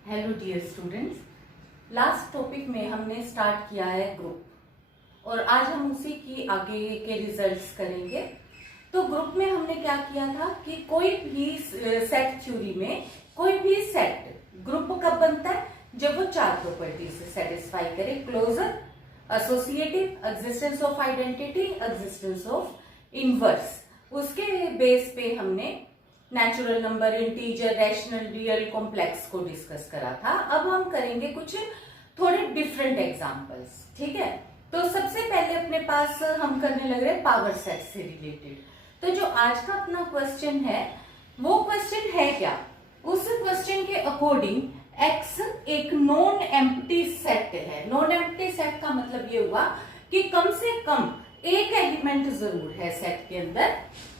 Hello dear students, last topic में हमने start किया है ग्रुप और आज हम उसी की आगे के रिजल्ट्स करेंगे। तो ग्रुप में हमने क्या किया था कि कोई भी सेट थ्योरी में कोई भी सेट ग्रुप कब बनता है, जब वो चार प्रॉपर्टी से सेटिस्फाई करे: closure, associative, existence of identity, existence of inverse. उसके बेस पे हमने natural number, integer, rational, real, complex को डिस्कस करा था। अब हम करेंगे कुछ थोड़े डिफरेंट एग्जांपल्स, ठीक है। तो सबसे पहले अपने पास हम करने लग रहे हैं पावर सेट से रिलेटेड। तो जो आज का अपना क्वेश्चन है वो क्वेश्चन है क्या, उस क्वेश्चन के अकॉर्डिंग एक्स एक नॉन एम्प्टी सेट है। नॉन एम्प्टी सेट का मतलब ये हुआ कि कम से कम एक एलिमेंट जरूर है सेट के अंदर।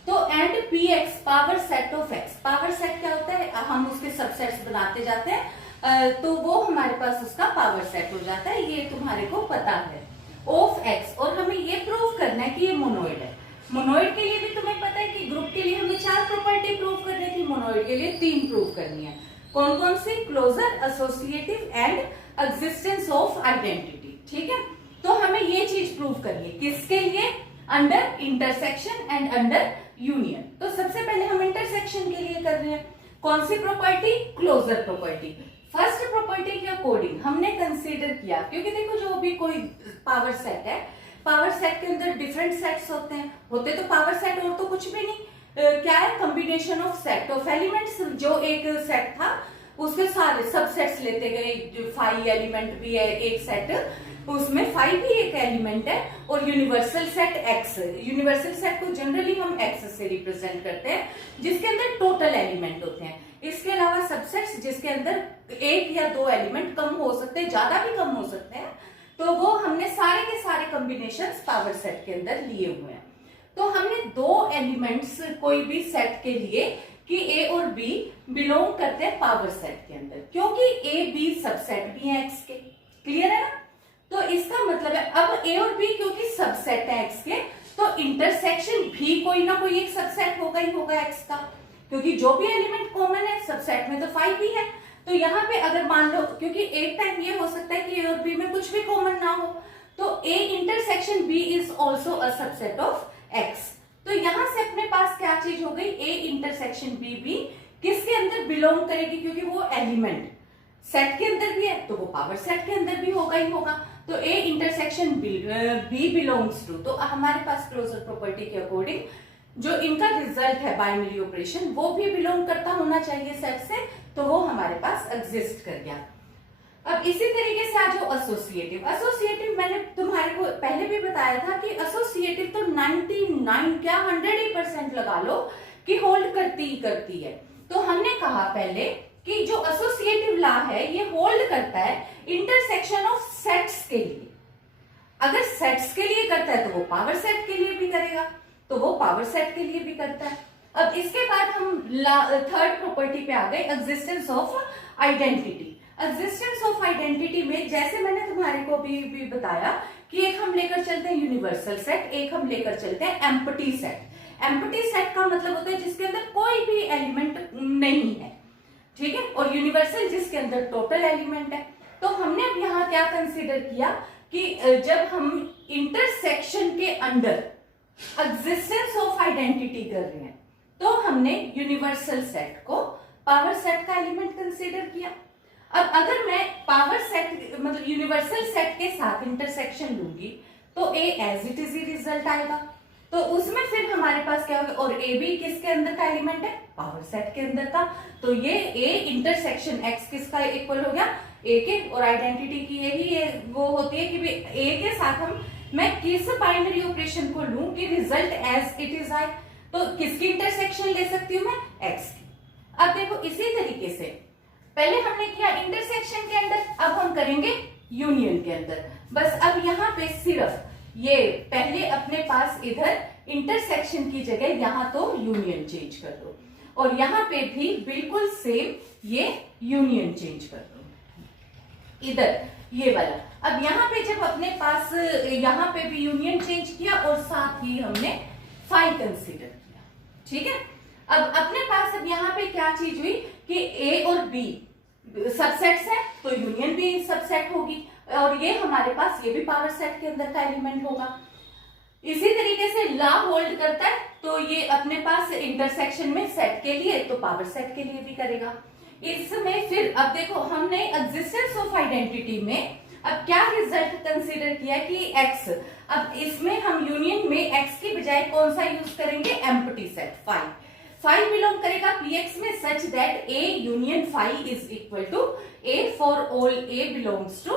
तो and P x power set of x, power set क्या होता है, हम उसके सबसेट्स बनाते जाते हैं तो वो हमारे पास उसका पावर सेट हो जाता है, ये तुम्हारे को पता है, ऑफ एक्स। और हमें ये प्रूव करना है कि ये मोनोइड है। मोनोइड के लिए भी तुम्हें पता है कि ग्रुप के लिए हमें चार प्रॉपर्टी प्रूव करनी थी, मोनोइड के लिए तीन प्रूव करनी है। कौन कौन सी? Closure, associative and existence of identity, ठीक है। तो हमें ये चीज प्रूव करनी है, किसके लिए? Under intersection and under union. तो सबसे पहले हम इंटरसेक्शन के लिए कर रहे हैं। कौन सी property? Closure property. First property के अकॉर्डिंग हमने कंसीडर किया, क्योंकि देखो जो भी कोई पावर सेट है, पावर सेट के अंदर डिफरेंट सेट्स होते हैं, होते तो पावर सेट और तो कुछ भी नहीं, क्या है? Combination of set of elements. जो एक सेट था उसके सारे सबसेट्स लेते गए, जो 5 एलिमेंट भी है एक सेट, उसमें 5 भी एक एलिमेंट है। और universal set x, universal set को जनरली हम एक्स से रिप्रेजेंट करते हैं, जिसके अंदर टोटल एलिमेंट होते हैं। इसके अलावा सबसेट्स जिसके अंदर एक या दो एलिमेंट कम हो सकते हैं, ज्यादा भी कम हो सकते हैं, तो वो हमने सारे के सारे कॉम्बिनेशंस पावर सेट के अंदर लिए हुए हैं। तो हमने दो एलिमेंट्स कोई भी सेट के लिए कि ए और बी बिलोंग करते हैं पावर सेट के अंदर, क्योंकि ए बी सबसेट भी है एक्स के। क्लियर है ना? तो इसका मतलब है अब ए और बी क्योंकि सबसेट है एक्स के, तो इंटरसेक्शन भी कोई ना कोई एक सबसेट होगा ही होगा एक्स का, क्योंकि जो भी एलिमेंट कॉमन है सबसेट में तो 5 भी है। तो यहाँ पे अगर मान लो, क्योंकि एक टाइम ये हो सकता है कि ए और बी में कुछ भी कॉमन ना हो, तो A intersection B is also a subset of X. तो यहां से अपने पास क्या चीज हो गई? ए इंटरसेक्शन बी भी किसके अंदर बिलोंग करेगी? क्योंकि वो एलिमेंट सेट के अंदर भी है तो वो पावर सेट के अंदर भी होगा ही होगा। तो A intersection B belongs to, तो हमारे पास क्लोजर प्रॉपर्टी के अकॉर्डिंग जो इनका रिजल्ट है बाइनरी ऑपरेशन, वो भी बिलोंग करता होना चाहिए सेट से, तो वो हमारे पास एग्जिस्ट कर गया। अब इसी तरीके से आ जाओ एसोसिएटिव। एसोसिएटिव मैंने तुम्हारे को पहले भी बताया था कि एसोसिएटिव तो 99 क्या 100% लगा लो कि होल्ड करती ही करती है। तो हमने कहा पहले कि जो एसोसिएटिव लॉ है ये होल्ड करता है इंटरसेक्शन ऑफ सेट्स के लिए। अगर सेट्स के लिए करता है तो वो पावर सेट के लिए भी करेगा, तो वो पावर सेट के लिए भी करता है। अब इसके बाद हम थर्ड प्रॉपर्टी पे आ गए, existence of identity. Existence of identity में जैसे मैंने तुम्हारे को भी बताया कि एक हम लेकर चलते हैं यूनिवर्सल सेट, एक हम लेकर चलते हैं एम्प्टी सेट। एम्प्टी सेट का मतलब होता है जिसके अंदर कोई भी एलिमेंट नहीं है, ठीक है, और यूनिवर्सल जिसके अंदर टोटल एलिमेंट है। तो हमने अब यहाँ क्या कंसीडर किया कि जब हम इंटरसेक्शन के अंदर एग्जिस्टेंस ऑफ आइडेंटिटी कर रहे हैं तो हमने यूनिवर्सल सेट को पावर सेट का एलिमेंट कंसीडर किया। अब अगर मैं पावर सेट मतलब यूनिवर्सल सेट के साथ इंटरसेक्शन लूंगी तो ए एज इट इज ही रिजल्ट आएगा। तो उसमें फिर हमारे पास क्या होगा, और ए भी किसके अंदर का एलिमेंट है? पावर सेट के अंदर का। तो ये ए इंटरसेक्शन एक्स किसका इक्वल हो गया? ए के। और आइडेंटिटी की यही वो होती है कि ए के साथ मैं किस बाइनरी ऑपरेशन को लूं कि रिजल्ट एज इट इज आए। तो किसकी इंटरसेक्शन ले सकती हूं मैं? एक्स की। अब देखो इसी तरीके से पहले हमने किया इंटरसेक्शन के अंदर, अब हम करेंगे यूनियन के अंदर। बस अब यहाँ पे सिर्फ ये पहले अपने पास इधर इंटरसेक्शन की जगह यहाँ तो यूनियन चेंज कर दो, और यहाँ पे भी बिल्कुल सेम ये यूनियन चेंज कर दो इधर ये वाला। अब यहाँ पे जब अपने पास यहाँ पे भी यूनियन चेंज किया और साथ ही हमने फाई कंसीडर किया, ठीक है। अब अपने पास अब यहाँ पे क्या चीज हुई कि ए और बी सबसेट्स है तो यूनियन भी सबसेट होगी, और ये हमारे पास ये भी पावर सेट के अंदर का एलिमेंट होगा। इसी तरीके से ला होल्ड करता है तो ये अपने पास इंटरसेक्शन में सेट के लिए तो पावर सेट के लिए भी करेगा। इसमें फिर अब देखो हमने एग्जिस्टेंस ऑफ आइडेंटिटी में अब क्या रिजल्ट कंसीडर किया कि x, अब इसमें हम यूनियन में x की बजाय कौन सा यूज करेंगे, एम्प्टी सेट फाई बिलोंग करेगा px में such that a union phi is equal to a for all a belongs to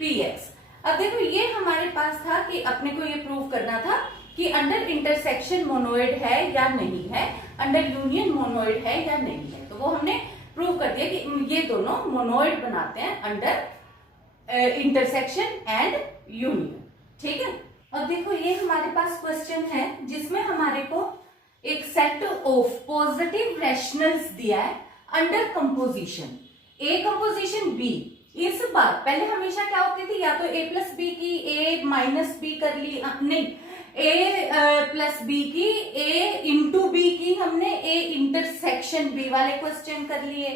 px। अब देखो ये हमारे पास था कि अपने को ये प्रूव करना था कि अंडर इंटरसेक्शन मोनोइड है या नहीं है, अंडर यूनियन मोनोइड है या नहीं है। तो वो हमने प्रूव कर दिया कि ये दोनों मोनोइड बनाते हैं अंडर इंटरसेक्शन एंड यूनियन। ठीक है, अब देखो ये हमारे पास क्वेश्चन है जिसमें हमारे को एक सेट ऑफ पॉजिटिव रैशनल्स दिया है अंडर कंपोजिशन ए कंपोजिशन बी। इस बार पहले हमेशा क्या होती थी, या तो a प्लस बी की a माइनस बी कर ली, नहीं a प्लस बी की a इंटू बी की, हमने a इंटरसेक्शन b वाले क्वेश्चन कर लिए,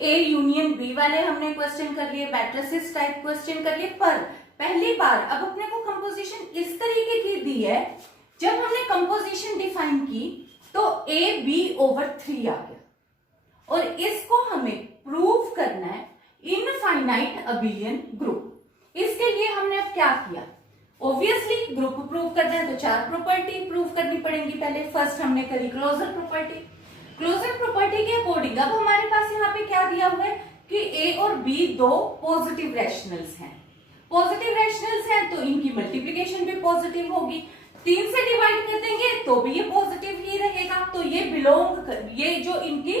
a यूनियन b वाले हमने क्वेश्चन कर लिए, मैट्रिसेस टाइप क्वेश्चन कर लिए। पर पहली बार अब अपने को कंपोजिशन इस तरीके की दी है, जब हमने कंपोजिशन डिफाइन की तो a b ओवर 3 आ गया, और इसको हमें प्रूव करना है इनफाइनाइट अबिलियन ग्रुप। इसके लिए हमने अब क्या किया, ऑब्वियसली ग्रुप प्रूव करना है तो 4 प्रॉपर्टी प्रूव करनी पड़ेंगी। पहले फर्स्ट हमने करी क्लोजर प्रॉपर्टी। क्लोजर प्रॉपर्टी के अकॉर्डिंग अब हमारे पास यहाँ पे क्या दिया हुआ है कि a और b दो पॉजिटिव रैशनल्स हैं। पॉजिटिव रैशनल्स हैं तो इनकी मल्टीप्लीकेशन भी पॉजिटिव होगी, 3 से डिवाइड कर देंगे तो भी ये पॉजिटिव ही रहेगा। तो ये ये जो इनकी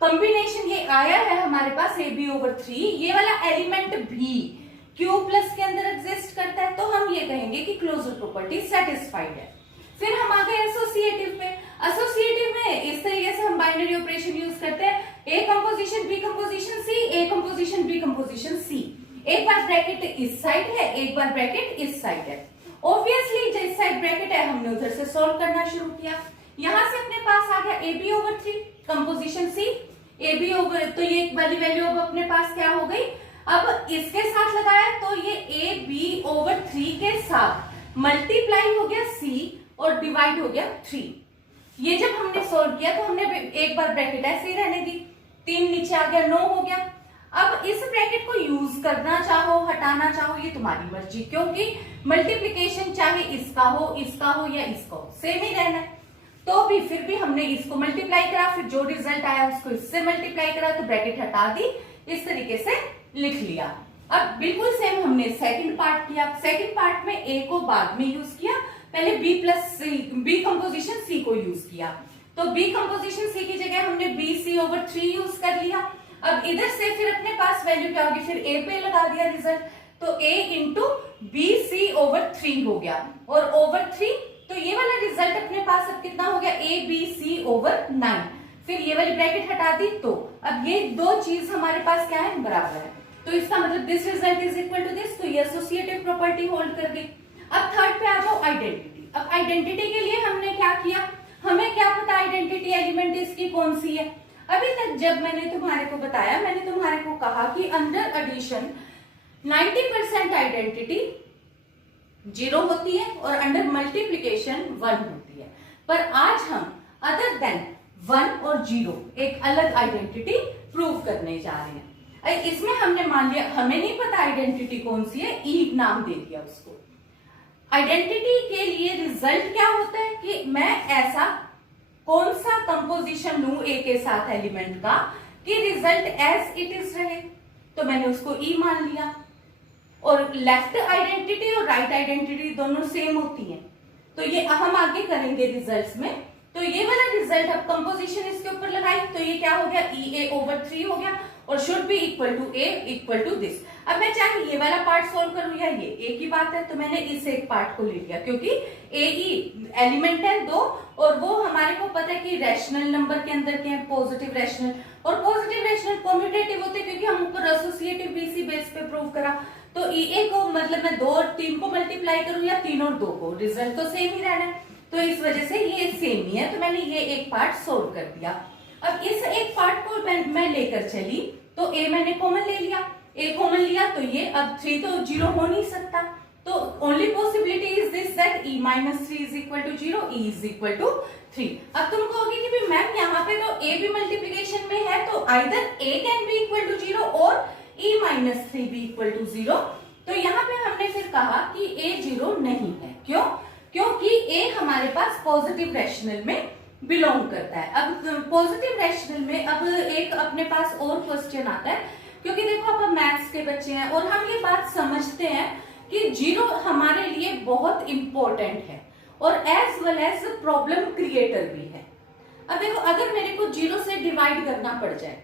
कॉम्बिनेशन ये आया है हमारे पास ए बी ओवर 3, ये वाला एलिमेंट भी क्यू प्लस के अंदर एग्जिस्ट करता है, तो हम ये कहेंगे कि क्लोजर प्रॉपर्टी सेटिस्फाइड है। फिर हम आ गए एसोसिएटिव पे। एसोसिएटिव में इस तरीके से हम बाइनरी ऑपरेशन यूज करते हैं, ए कंपोजिशन बी कंपोजिशन सी, ए कंपोजिशन बी कंपोजिशन सी। एक बार ब्रैकेट इस साइड है, एक बार ब्रैकेट इस साइड है। ऑब्वियसली जिस साइड ब्रैकेट है हमने उधर से सॉल्व करना शुरू किया। यहां से अपने पास आ गया A B over 3 composition C, A B over, तो ये वाली वैल्यू अब अपने पास क्या हो गई, अब इसके साथ लगाया तो ये ए बी ओवर 3 के साथ मल्टीप्लाई हो गया सी और डिवाइड हो गया 3। ये जब हमने सोल्व किया तो हमने एक बार ब्रैकेट ऐसे ही रहने दी, 3 नीचे आ गया 9 हो गया। अब इस ब्रैकेट को यूज करना चाहो हटाना चाहो ये तुम्हारी मर्जी, क्योंकि मल्टीप्लीकेशन चाहे इसका हो या इसका हो सेम ही रहना है। तो भी फिर भी हमने इसको मल्टीप्लाई करा, फिर जो रिजल्ट आया उसको इससे मल्टीप्लाई करा तो ब्रैकेट हटा दी, इस तरीके से लिख लिया। अब बिल्कुल सेम हमने सेकंड पार्ट किया। सेकंड पार्ट में ए को बाद में यूज किया, पहले B plus C B composition C को यूज किया, तो बी कंपोजिशन सी की जगह हमने बी सी ओवर 3 यूज कर लिया। अब इधर से फिर अपने पास वैल्यू क्या होगी, फिर ए पे लगा दिया रिजल्ट, तो a into B C over 3 हो गया, और ओवर 3 तो ये वाला रिजल्ट अपने पास अब कितना हो गया, ए बी सी ओवर 9। फिर ये वाली ब्रैकेट हटा दी, तो अब ये दो चीज हमारे पास क्या है, बराबर है, तो इसका मतलब this result is equal to this, तो ये एसोसिएटिव प्रॉपर्टी होल्ड कर गई। अब थर्ड पे आ जाओ आइडेंटिटी। अब आइडेंटिटी के लिए हमने क्या किया, हमें क्या पता आइडेंटिटी एलिमेंट इसकी कौन सी है। अभी तक जब मैंने तुम्हारे को बताया, मैंने तुम्हारे को कहा कि अंडर एडिशन 90% आइडेंटिटी 0 होती है और अंडर मल्टीप्लीकेशन 1 होती है। पर आज हम अदर देन 1 और 0 एक अलग आइडेंटिटी प्रूव करने जा रहे हैं। इसमें हमने मान लिया हमें नहीं पता आइडेंटिटी कौन सी है, ई नाम दे दिया उसको। आइडेंटिटी के लिए रिजल्ट क्या होता है कि मैं ऐसा कौन सा कंपोजिशन लूं ए के साथ एलिमेंट का कि रिजल्ट एज इट इज रहे, तो मैंने उसको ई मान लिया। और लेफ्ट आइडेंटिटी और राइट आइडेंटिटी दोनों सेम होती हैं, तो ये हम आगे करेंगे रिजल्ट्स में। तो ये वाला रिजल्ट अब कंपोजिशन इसके ऊपर लगाई तो ये क्या हो गया, ई ए ओवर 3 हो गया, और should be equal to A equal to this. अब मैं चाहे ये वाला पार्ट सोल्व करूं या ये, एक ही बात है, तो मैंने इस एक पार्ट को ले लिया, क्योंकि ए ई एलिमेंट है 2, और वो हमारे को पता है कि रैशनल नंबर के अंदर क्या है, पॉजिटिव रैशनल, और पॉजिटिव रैशनल कम्यूटेटिव होते हैं, क्योंकि हम ऊपर एसोसिएटिव बीसी बेस पे प्रूव करा। तो ई ए को मतलब मैं 2 और 3 को मल्टीप्लाई करूं या 3 और 2 को, रिजल्ट तो सेम ही रहना है, तो इस वजह से ये सेम ही है, तो मैंने ये एक पार्ट सोल्व कर दिया। अब इस एक पार्ट को मैं लेकर चली तो a मैंने कॉमन ले लिया, a कॉमन लिया तो ये, अब 3 तो 0 हो नहीं सकता, तो only possibility is this that e minus 3 is equal to 0, e is equal to 3। अब तुम कहोगे कि भी मैम यहाँ पे तो a भी मल्टीप्लीकेशन में है, तो either a can be equal to 0 और e माइनस 3 भी इक्वल टू 0। तो यहाँ पे हमने फिर कहा कि a 0 नहीं है। क्यों? क्योंकि a हमारे पास पॉजिटिव रैशनल में बिलोंग करता है। अब पॉजिटिव रैशनल में अब एक अपने पास और क्वेश्चन आता है, क्योंकि देखो अपन मैथ्स के बच्चे हैं और हम ये बात समझते हैं कि 0 हमारे लिए बहुत इंपॉर्टेंट है और as well as problem creator भी है। अब देखो अगर मेरे को 0 से डिवाइड करना पड़ जाए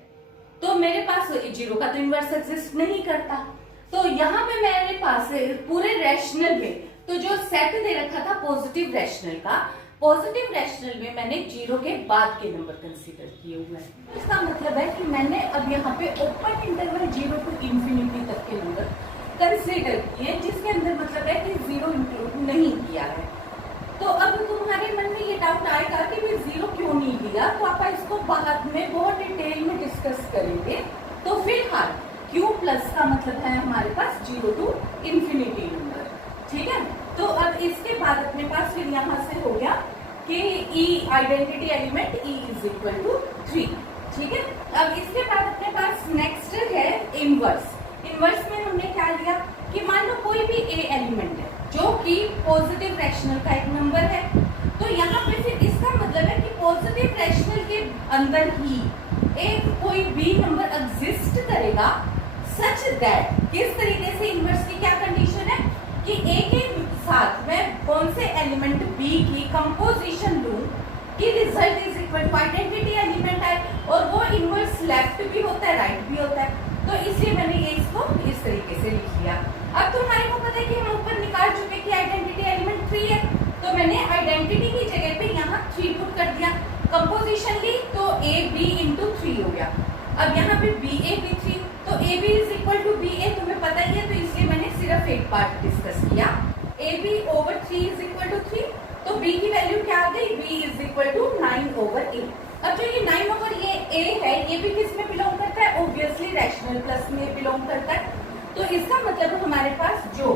तो मेरे पास 0 का तो इनवर्स एग्जिस्ट नहीं करता। तो यहाँ पे मेरे पास पूरे रैशनल में तो जो सेट दे रखा था पॉजिटिव रैशनल का, पॉजिटिव रैशनल में मैंने 0 के बाद के नंबर कंसीडर किए हुए हैं। इसका मतलब है कि मैंने अब यहाँ पे ओपन इंटरवल 0 टू इंफिनिटी तक के नंबर कंसीडर किए, जिसके अंदर मतलब है कि 0 इंक्लूड नहीं किया है। तो अब तुम्हारे मन में ये डाउट आएगा कि भी 0 क्यों नहीं लिया, तो आप इसको बाद में बहुत डिटेल में डिस्कस करेंगे। तो फिलहाल Q प्लस का मतलब है हमारे पास 0 टू इंफिनिटी नंबर, ठीक है। तो अब इसके बाद अपने पास फिर यहाँ से हो गया कि E identity element E is equal to 3, ठीक है। अब इसके बाद अपने पास नेक्स्ट है इनवर्स। इनवर्स में हमने क्या लिया कि मान लो कोई भी A एलिमेंट है जो कि पॉजिटिव रैशनल का एक नंबर है, तो यहाँ पे फिर इसका मतलब है कि पॉजिटिव रैशनल के अंदर ही एक कोई B नंबर एग्जिस्ट करेगा सच दैट, किस तरीके से इनवर्स की क्या कंडीशन है कि A के साथ मैं कौन से एलिमेंट B की कंपोजिशन लूं कि result is equal to identity element है, और वो इनवर्स लेफ्ट भी होता है राइट भी होता है। तो इसलिए मैंने ये इसको इस तरीके से लिख लिया। अब तुम्हारे को पता है कि हम ऊपर निकाल चुके कि आइडेंटिटी एलिमेंट 3 है, तो मैंने आइडेंटिटी की जगह पे यहाँ 3 पुट कर दिया। कंपोजिशन ली तो a b इंटू 3 हो गया। अब यहाँ पे b a b 3, तो a b is equal to b a तुम्हें पता ही है, तो इसलिए मैंने सिर्फ एक पार्ट डिस्कस किया। a b over 3 is equal to 3, तो b की वैल्यू क्या आ गई, b is equal to 9 over a। अब जो ये 9 ओवर ये a है, ये भी किस में बिलोंग करता है, ऑब्वियसली रैशनल प्लस में बिलोंग करता है। तो इसका मतलब हमारे पास जो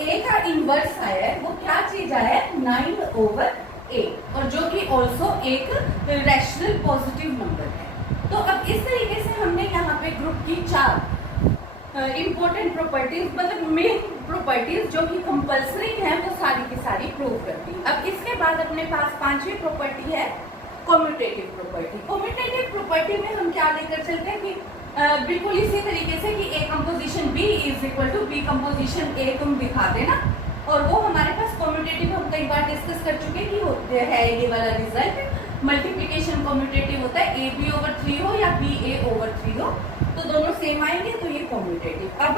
a का इनवर्स आया है वो क्या चीज आया है, 9 ओवर a, और जो कि ऑल्सो एक रैशनल पॉजिटिव नंबर है। तो अब इस तरीके से हमने यहाँ पे ग्रुप की 4 इंपॉर्टेंट प्रॉपर्टीज, मतलब मेन प्रॉपर्टीज जो कि कंपल्सरी है, वो सारी की सारी प्रूव कर दी। अब इसके बाद अपने पास 5वीं प्रॉपर्टी है कम्यूटेटिव प्रॉपर्टी। कम्यूटेटिव प्रॉपर्टी में हम क्या लेकर चलते हैं कि बिल्कुल इसी तरीके से कि A composition B is equal to B composition A तुम दिखा देना, और वो हमारे पास कम्यूटेटिव हम कई बार डिस्कस कर चुके कि होते है ये वाला रिजल्ट मल्टीप्लिकेशन कम्यूटेटिव होता है, AB ओवर 3 हो या BA ओवर 3 हो, तो दोनों सेम आएंगे, तो ये कम्यूटेटिव। अब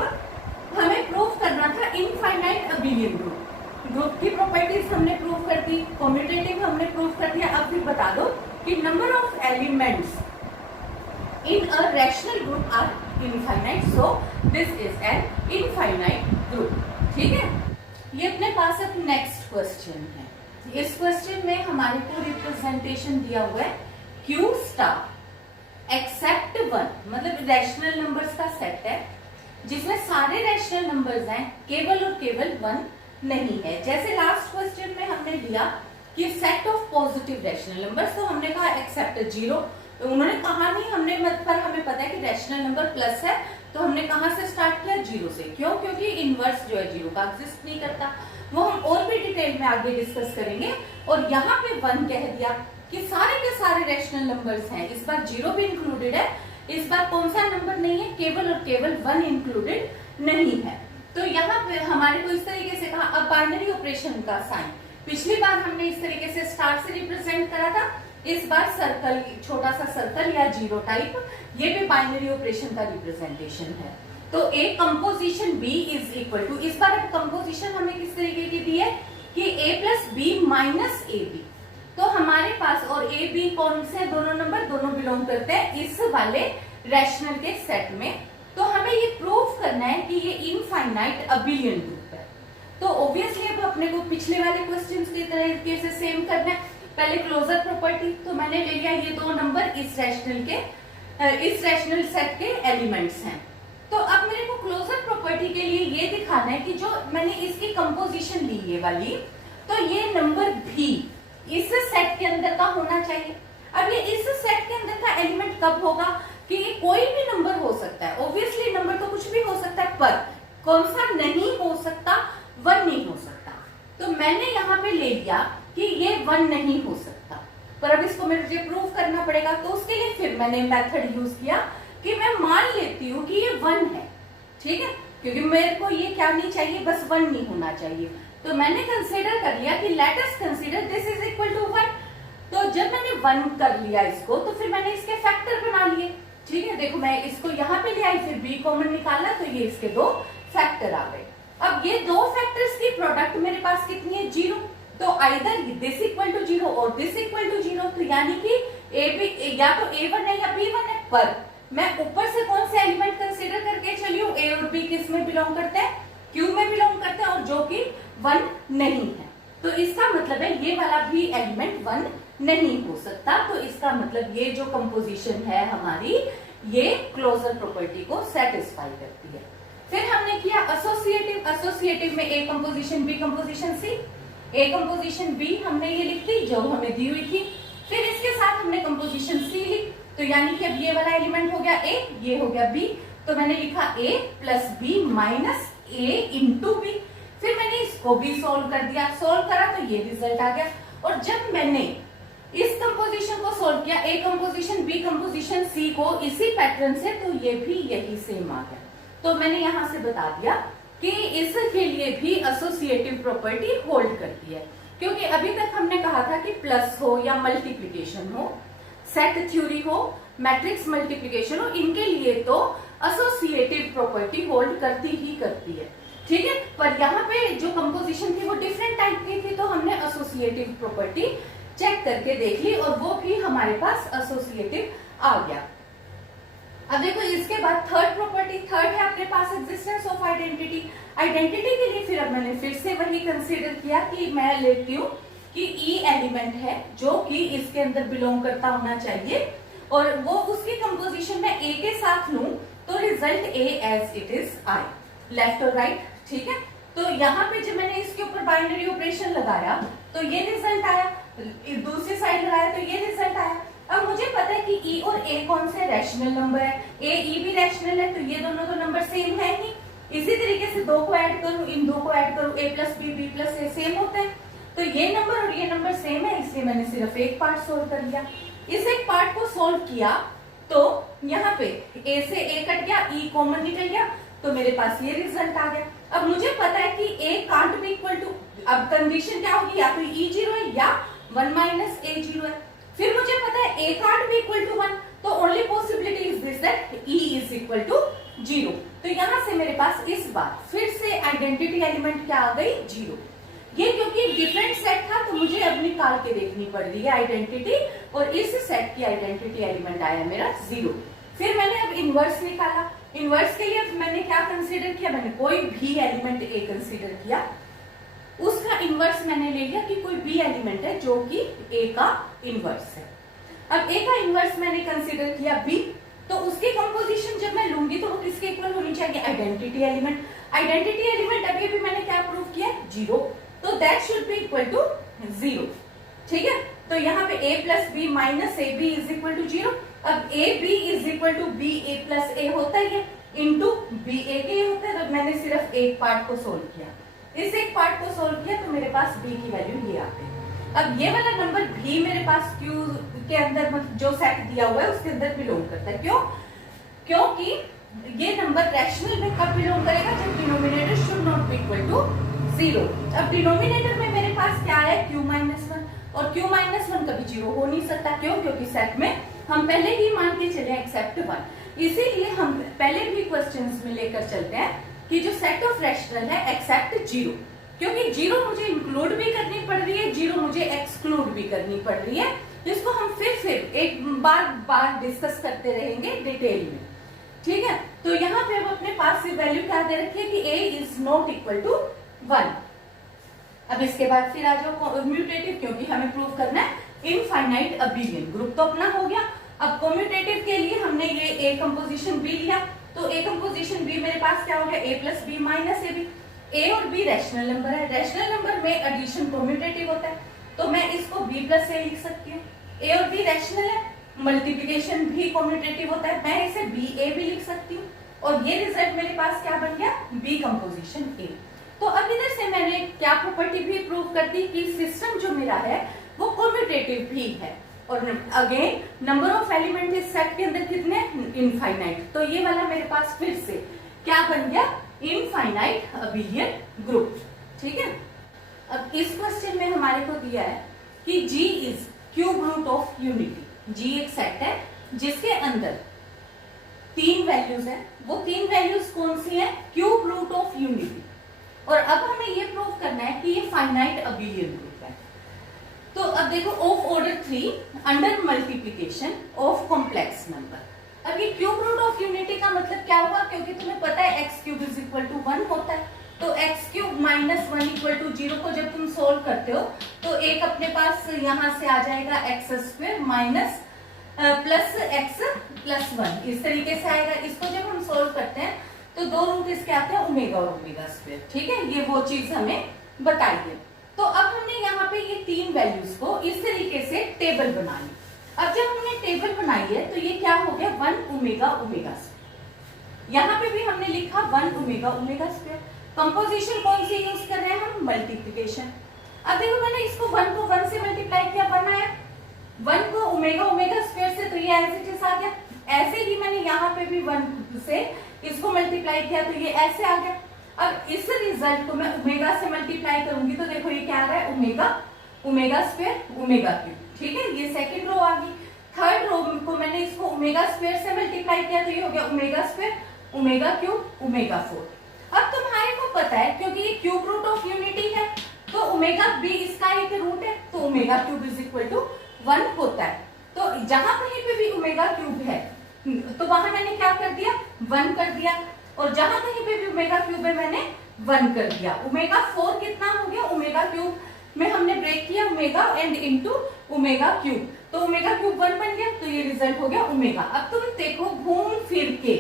हमें प्रूव करना था इनफाइनाइट अबिलियन ग्रुप। ग्रुप की प्रॉपर्टीज हमने प्रूव कर दी, कम्यूटेटिव हमने प्रूव कर दिया। अब फिर बता दो कि number of elements in a rational group are infinite, so this is an infinite group, ठीक है। ये अपने पास अब नेक्स्ट क्वेश्चन है। इस क्वेश्चन में हमारे को रिप्रेजेंटेशन दिया हुआ है Q स्टार एक्सेप्ट 1, मतलब रैशनल नंबर्स का सेट है जिसमें सारे रैशनल नंबर्स हैं, केवल और केवल 1 नहीं है। जैसे लास्ट क्वेश्चन में हमने लिया कि set of positive rational numbers, तो हमने कहा एक्सेप्ट 0, तो उन्होंने कहा नहीं, हमने पर हमें पता है कि रैशनल नंबर प्लस है, तो हमने कहां से स्टार्ट किया, 0 से। क्यों? क्योंकि इनवर्स जो है 0 का एग्जिस्ट नहीं करता, वो हम और भी डिटेल में आगे डिस्कस करेंगे। और यहाँ पे 1 कह दिया कि सारे के सारे रैशनल नंबर्स हैं, इस बार 0 भी इंक्लूडेड है, इस बार कौन सा नंबर नहीं है, केवल और केवल 1 इंक्लूडेड नहीं है। तो यहाँ पे हमारे को इस तरीके से कहा। अब बाइनरी ऑपरेशन का साइन, पिछली बार हमने इस तरीके से स्टार से रिप्रेजेंट करा था, इस बार सर्कल, छोटा सा सर्कल या 0 टाइप, ये भी बाइनरी ऑपरेशन का रिप्रेजेंटेशन है। तो A composition B is equal to, इस बार कंपोजिशन हमें किस तरीके की दी है कि A plus B minus A B. तो हमारे पास और ए बी कौन से दोनों नंबर, दोनों बिलोंग करते हैं इस वाले रैशनल के सेट में। तो हमें ये प्रूव करना है कि ये इनफाइनाइट अबिलियन ग्रुप है। तो ऑब्वियसली अब अपने को पिछले वाले क्वेश्चंस की तरीके से सेम करना है। पहले क्लोजर प्रॉपर्टी, तो मैंने ले लिया ये 2 नंबर इस रैशनल के इस रैशनल सेट के एलिमेंट्स हैं। तो अब मेरे को क्लोजर प्रॉपर्टी के लिए ये दिखाना है कि जो मैंने इसकी कंपोजिशन ली ये वाली, तो ये नंबर भी इस सेट के अंदर का होना चाहिए। अब ये इस सेट के अंदर का एलिमेंट कब होगा कि ये कोई भी नंबर हो सकता है, ऑब्वियसली नंबर तो कुछ भी हो सकता है, पर कौन सा नहीं हो सकता, 1 नहीं हो सकता। तो मैंने यहाँ पे ले लिया कि ये 1 नहीं हो सकता, पर अब इसको मुझे प्रूव करना पड़ेगा। तो उसके लिए फिर मैंने मेथड यूज किया कि मैं मान लेती हूँ कि ये 1 है, ठीक है, क्योंकि मेरे को ये क्या नहीं चाहिए, बस 1 नहीं होना चाहिए। तो मैंने कंसीडर कर लिया कि let us consider this is equal to 1। तो जब मैंने 1 कर लिया इसको, तो फिर मैंने इसके फैक्टर बना लिए, ठीक है। देखो मैं इसको यहाँ पे ले आई, फिर b कॉमन निकाला, तो ये इसके 2 फैक्टर आ गए। अब ये 2 फैक्टर्स की प्रोडक्ट मेरे पास कितनी है, 0। तो आइदर दिस इक्वल टू 0 और दिस इक्वल टू 0, तो यानी कि या तो a1 है या b1 है। पर मैं ऊपर से कौन से एलिमेंट कंसीडर करके चली हूँ, a और b किस में बिलोंग करते हैं, q में बिलोंग करते हैं, और जो कि 1 नहीं है। तो इसका मतलब है ये वाला भी एलिमेंट 1 नहीं हो सकता। तो इसका मतलब ये जो कंपोजिशन है हमारी, ये क्लोजर प्रॉपर्टी को सेटिस्फाई करती है। फिर हमने किया एसोसिएटिव। एसोसिएटिव में ए कंपोजिशन बी कंपोजिशन सी, ए कंपोजिशन बी हमने ये लिख दी जो हमें दी हुई थी। फिर इसके साथ हमने कंपोजिशन सी ली, तो यानी कि अब ये वाला एलिमेंट हो गया ए, ये हो गया बी, तो मैंने लिखा a plus B minus A into B. फिर मैंने इसको भी सोल्व कर दिया, सोल्व करा तो ये रिजल्ट आ गया। और जब मैंने इस कंपोजिशन को सोल्व किया, ए कंपोजिशन बी कंपोजिशन सी को इसी पैटर्न से, तो ये भी यही सेम आ गया। तो मैंने यहां से बता दिया कि इसके लिए भी एसोसिएटिव प्रॉपर्टी होल्ड करती है, क्योंकि अभी तक हमने कहा था कि प्लस हो या मल्टीप्लिकेशन हो, सेट थ्योरी हो, मैट्रिक्स मल्टीप्लिकेशन हो, इनके लिए तो एसोसिएटिव प्रॉपर्टी होल्ड करती ही करती है, ठीक है। पर यहाँ पे जो कंपोजिशन थी वो डिफरेंट टाइप की थी, तो हमने एसोसिएटिव प्रॉपर्टी चेक करके देख ली और वो भी हमारे पास एसोसिएटिव आ गया। अब देखो इसके बाद थर्ड प्रॉपर्टी, थर्ड है अपने पास एग्जिस्टेंस ऑफ आइडेंटिटी। आइडेंटिटी के लिए फिर अब मैंने फिर से वही कंसीडर किया कि मैं लेती हूँ कि ई एलिमेंट है जो कि इसके अंदर बिलोंग करता होना चाहिए, और वो उसकी कंपोजिशन में ए के साथ लूं तो result A as it is I, left और राइट, ठीक है। तो यहाँ पे जब मैंने इसके ऊपर बाइनरी ऑपरेशन लगाया तो ये रिजल्ट आया, दूसरी साइड लगाया तो ये रिजल्ट आया। अब मुझे पता है कि ई और ए कौन से रैशनल नंबर है, ए ई भी रैशनल है, तो ये दोनों तो नंबर सेम है ही। इसी तरीके से 2 को ऐड करूं, इन 2 को ऐड करूं, ए प्लस बी बी प्लस ए सेम होते हैं, तो ये नंबर और ये नंबर सेम है, इसलिए मैंने सिर्फ एक पार्ट सोल्व कर लिया। इस एक पार्ट को सोल्व किया तो यहाँ पे ए से ए कट गया, ई कॉमन निकल गया, तो मेरे पास ये रिजल्ट आ गया। अब मुझे पता है कि ए कांट बी इक्वल टू, अब कंडीशन क्या होगी, या तो ई 0 है या 1 माइनस ए 0 है। फिर मुझे पता है A can't be equal to 1, तो only possibility is this that E is equal to 0। तो यहाँ से मेरे पास इस बार फिर से आइडेंटिटी एलिमेंट क्या आ गई, 0। ये क्योंकि डिफरेंट सेट था तो मुझे अब निकाल के देखनी पड़ रही है आइडेंटिटी, और इस सेट की आइडेंटिटी एलिमेंट आया मेरा 0। फिर मैंने अब इनवर्स निकाला। इनवर्स के लिए मैंने क्या कंसीडर किया, मैंने कोई भी एलिमेंट ए कंसीडर किया, उसका इनवर्स मैंने ले लिया कि कोई बी एलिमेंट है जो कि ए का इनवर्स है। अब ए का इनवर्स मैंने कंसीडर किया बी, तो उसकी कंपोजिशन जब मैं लूंगी तो वो किसके इक्वल होनी चाहिए, आइडेंटिटी एलिमेंट। आइडेंटिटी एलिमेंट अभी भी मैंने क्या प्रूव किया, 0, तो that should be equal to 0, ठीक है। तो यहाँ पे a plus B minus A B is equal to 0। अब A B is equal to B A plus A होता ही है, इंटू बी ए के होता है, तो मैंने सिर्फ एक पार्ट को सोल्व किया। इस एक पार्ट को सोल्व किया तो मेरे पास b की वैल्यू ये आ गई। अब ये वाला नंबर भी मेरे पास q के अंदर जो सेट दिया हुआ है उसके अंदर बिलोंग करता है। क्यों? क्योंकि ये नंबर रैशनल में कब बिलोंग करेगा, जब denominator should not be equal to 0। अब डिनोमिनेटर में मेरे पास क्या है, q माइनस 1, और q माइनस 1 कभी 0 हो नहीं सकता। क्यों? क्योंकि सेट में हम पहले ही मान के चले एक्सेप्ट 1। इसीलिए हम पहले भी क्वेश्चंस में लेकर चलते हैं कि जो सेट ऑफ रैशनल है एक्सेप्ट 0, क्योंकि 0 मुझे इंक्लूड भी करनी पड़ रही है, 0 मुझे एक्सक्लूड भी करनी पड़ रही है, जिसको हम फिर एक बार डिस्कस करते रहेंगे डिटेल में, ठीक है। तो यहाँ पे हम अपने पास वैल्यू क्या दे रखी है कि a is not equal to 1। अब इसके बाद फिर आ जाओ म्यूटेटिव, क्योंकि हमें प्रूव करना है इनफाइनाइट अबिलियन। ग्रुप तो अपना हो गया, अब कम्यूटेटिव के लिए हमने ये ए कंपोजिशन बी लिया, तो ए कंपोजिशन बी मेरे पास क्या हो गया, A plus B minus A B. A और बी रैशनल नंबर है, रैशनल नंबर में एडिशन कम्यूटेटिव होता है, तो मैं इसको बी प्लस ए लिख सकती हूँ। ए और बी रैशनल है, मल्टीप्लिकेशन भी कम्यूटेटिव होता है, मैं इसे बी ए भी लिख सकती हूँ, और ये रिजल्ट मेरे पास क्या बन गया, बी कंपोजिशन ए। तो अब इधर से मैंने क्या प्रॉपर्टी भी प्रूव कर दी कि सिस्टम जो मेरा है वो कम्यूटेटिव भी है, और अगेन नंबर ऑफ एलिमेंट इस सेट के अंदर कितने, इनफाइनाइट। तो ये वाला मेरे पास फिर से क्या बन गया, इनफाइनाइट अबिलियन ग्रुप। ठीक है, अब इस क्वेश्चन में हमारे को दिया है कि G is cube root of unity. G एक सेट है जिसके अंदर 3 वैल्यूज है, वो 3 वैल्यूज कौन सी है, क्यूब रूट ऑफ यूनिटी। और अब हमें ये प्रूव करना है कि ये फाइनाइट अबिलियन ग्रुप है। तो अब देखो, of order 3 under multiplication of complex number. अब ये क्यूब रूट ऑफ यूनिटी का मतलब क्या हुआ, क्योंकि तुम्हें पता है X cube is equal to 1 होता है, तो X cube minus 1 equal to 0 को जब तुम सोल्व करते हो तो एक अपने पास यहां से आ जाएगा x square minus plus x plus 1, इस तरीके से आएगा। इसको जब हम सोल्व करते हैं तो 2 रूट इसके आते हैं ओमेगा और ओमेगा स्क्वायर। ठीक है, ये वो चीज हमें बताई है। तो अब हमने यहाँ पे ये 3 वैल्यूज को इस तरीके से टेबल बना ली। अब जब हमने टेबल बनाई है तो ये क्या हो गया, 1 ओमेगा ओमेगा स्क्वायर। यहाँ पे भी हमने लिखा 1 ओमेगा ओमेगा स्क्वायर। कंपोजिशन कौन सी यूज कर रहे हैं हम, मल्टीप्लिकेशन। अब देखो, मैंने इसको 1 को 1 से मल्टीप्लाई किया, 1 आया, 1 को ओमेगा ओमेगा स्क्वायर से, तो ये एज इट इज आ गया। ऐसे ही मैंने यहाँ पे भी 1 से इसको मल्टीप्लाई किया, तो ये ऐसे आ गया। अब इस रिजल्ट को मैं ओमेगा से मल्टीप्लाई करूंगी तो देखो ये क्या आ रहा है, omega omega square omega cube. ठीक है, ये सेकंड रो आ गई। थर्ड रो को मैंने इसको ओमेगा स्क्वायर से मल्टीप्लाई किया, तो ये हो गया omega square omega cube omega 4। अब तुम्हारे को पता है क्योंकि ये क्यूब रूट ऑफ यूनिटी है, तो ओमेगा भी इसका एक रूट है, तो omega cube is equal to 1 होता है। तो जहां कहीं पे भी ओमेगा क्यूब है तो वहां मैंने क्या कर दिया, 1 कर दिया, और जहां कहीं पे भी ओमेगा क्यूब है मैंने 1 कर दिया। ओमेगा 4 कितना हो गया, ओमेगा क्यूब में हमने ब्रेक किया omega and into omega cube, तो ओमेगा क्यूब 1 बन गया, तो ये रिजल्ट हो गया ओमेगा। अब तुम देखो, घूम फिर के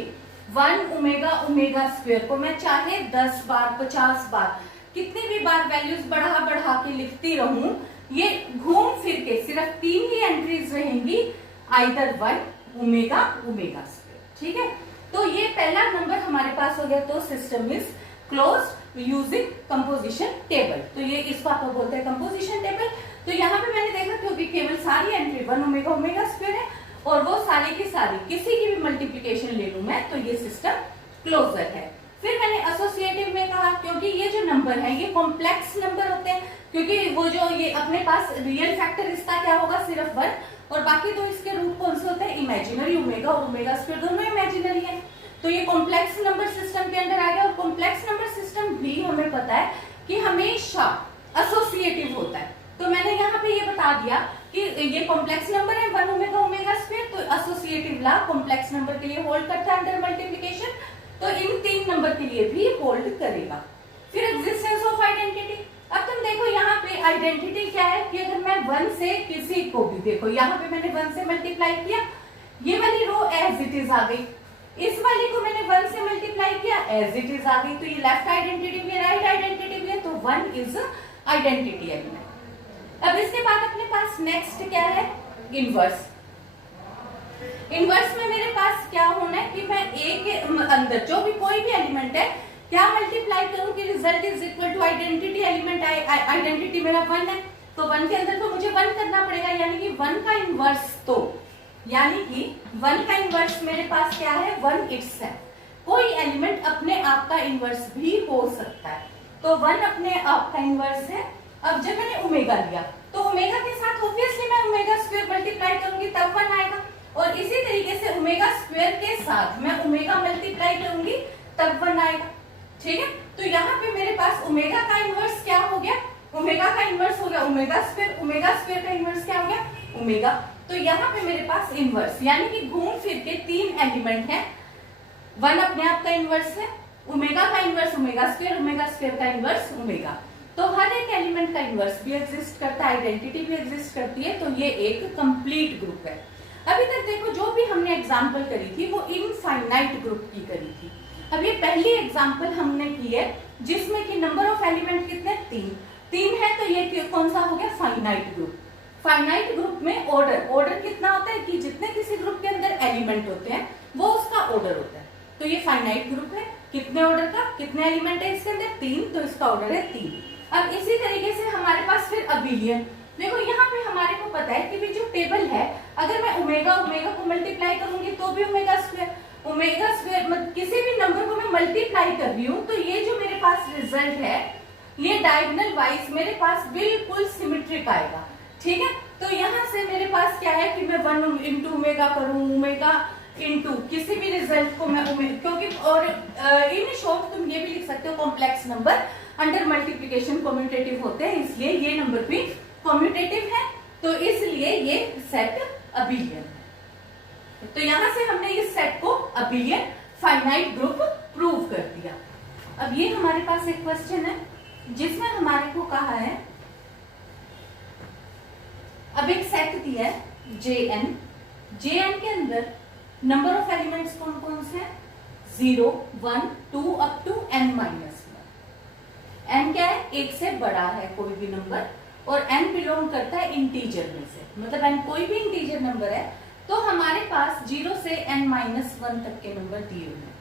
1 ओमेगा ओमेगा स्क्वायर को मैं चाहे 10 बार 50 बार कितनी भी बार वैल्यूज बढ़ा बढ़ा के लिखती रहूं, ये घूम फिर के सिर्फ 3 ही एंट्रीज रहेंगी, आइदर 1 ओमेगा ओमेगा स्क्वायर। ठीक है, तो ये पहला नंबर हमारे पास हो गया। तो system is closed using composition table. तो ये इसको आप बोलते हैं कंपोजिशन टेबल। तो यहाँ पे मैंने देखा क्योंकि केवल सारी एंट्री 1 ओमेगा ओमेगा स्क्वायर है और वो सारी की सारी किसी की भी मल्टीप्लिकेशन ले लूं मैं, तो ये सिस्टम क्लोजर है। फिर मैंने एसोसिएटिव में कहा क्योंकि ये जो नंबर है ये कॉम्प्लेक्स नंबर होते हैं, क्योंकि वो जो ये अपने पास रियल फैक्टर इसका क्या होगा, सिर्फ 1, और बाकी तो इसके रूट कौन से होते हैं, इमेजिनरी, ओमेगा और ओमेगा स्क्वायर दोनों इमेजिनरी है। तो ये कॉम्प्लेक्स नंबर सिस्टम के अंदर आ गया। और कॉम्प्लेक्स नंबर सिस्टम भी हमें पता है कि हमेशा एसोसिएटिव होता है। तो मैंने यहाँ पे ये बता दिया कि ये कॉम्प्लेक्स नंबर है 1 ओमेगा ओमेगा स्क्वायर, तो एसोसिएटिव ला कॉम्प्लेक्स नंबर के लिए होल्ड करता है अंडर मल्टीप्लिकेशन, तो इन 3 नंबर के लिए भी होल्ड करेगा। फिर एग्जिस्टेंस ऑफ आइडेंटिटी। अब तुम देखो यहाँ पे आइडेंटिटी क्या है कि अगर मैं 1 से किसी को भी, देखो यहाँ पे मैंने 1 से मल्टीप्लाई किया, ये वाली रो एज इट इज आ गई, इस वाली को मैंने 1 से मल्टीप्लाई किया, एज इट इज आ गई, तो ये लेफ्ट आइडेंटिटी भी राइट आइडेंटिटी भी है, तो 1 इज आइडेंटिटी एलिमेंट। अब इसके बाद अपने पास नेक्स्ट क्या है, इनवर्स। इनवर्स में मेरे पास क्या होना है कि मैं ए के अंदर जो भी कोई भी एलिमेंट है क्या मल्टीप्लाई करूं कि result is equal to identity element. Identity मेरा 1 है, तो 1 के अंदर तो मुझे 1 करना पड़ेगा, यानी कि 1 का इनवर्स, तो यानी कि 1 का इनवर्स मेरे पास क्या है, 1 इटसेल्फ। कोई एलिमेंट अपने आप का इनवर्स भी हो सकता है, तो 1 अपने आप का इनवर्स है। अब जब मैंने ओमेगा लिया तो ओमेगा के साथ ऑब्वियसली मैं ओमेगा स्क्वायर मल्टीप्लाई करूंगी तब 1 आएगा, और इसी तरीके से ओमेगा स्क्वायर के साथ मैं ओमेगा मल्टीप्लाई करूंगी तब 1 आएगा। ठीक है, तो यहाँ पे मेरे पास ओमेगा का इनवर्स क्या हो गया, ओमेगा का इनवर्स हो गया ओमेगा स्क्वायर का इनवर्स क्या हो गया, ओमेगा। तो यहाँ पे मेरे पास इनवर्स यानी कि घूम फिर के 3 एलिमेंट है, 1 अपने आप का इनवर्स है, ओमेगा का इनवर्स ओमेगा स्क्वायर का इनवर्स ओमेगा। तो हर एक एलिमेंट का इनवर्स भी एग्जिस्ट करता है, आइडेंटिटी भी एग्जिस्ट करती है, तो ये एक कंप्लीट ग्रुप है। अभी तक देखो जो भी हमने एग्जाम्पल करी थी वो इनफाइनाइट ग्रुप की करी थी। अब ये पहली एग्जाम्पल हमने की है जिसमें कि नंबर ऑफ एलिमेंट कितने, तीन है, तो ये कौन सा हो गया, फाइनाइट ग्रुप। फाइनाइट ग्रुप में ऑर्डर कितना होता है कि जितने किसी ग्रुप के अंदर एलिमेंट होते हैं वो उसका ऑर्डर होता है। तो ये फाइनाइट ग्रुप है, कितने ऑर्डर का, कितने एलिमेंट है इसके अंदर, 3, तो इसका ऑर्डर है 3। अब इसी तरीके से हमारे पास फिर अबिलियन, देखो यहाँ पे हमारे को पता है कि जो टेबल है, अगर मैं ओमेगा को मल्टीप्लाई करूंगी तो भी ओमेगा स्क्वायर किसी भी नंबर को मैं मल्टीप्लाई कर रही हूँ, तो ये जो मेरे पास रिजल्ट है ये डायगोनल वाइज मेरे पास बिल्कुल सिमेट्रिक आएगा। ठीक है, तो यहाँ से मेरे पास क्या है कि मैं 1 इंटू ओमेगा करूँ, ओमेगा इंटू किसी भी रिजल्ट को मैं क्योंकि और इन शॉर्ट तुम ये भी लिख सकते हो complex number under multiplication commutative होते हैं, इसलिए ये नंबर भी कम्यूटेटिव है, तो इसलिए ये सेट अबिलियन है। तो यहां से हमने इस सेट को अबिलियन फाइनाइट ग्रुप प्रूव कर दिया। अब ये हमारे पास एक क्वेश्चन है जिसमें हमारे को कहा है, अब एक सेट दिया है JN के अंदर नंबर ऑफ एलिमेंट्स कौन कौन से हैं, 0, 1, 2 अप टू n-1। n क्या है, एक से बड़ा है कोई भी नंबर, और n बिलोंग करता है इंटीजर में से, मतलब n कोई भी इंटीजर नंबर है तो हमारे पास 0 से n-1 तक के नंबर दिए हुए हैं,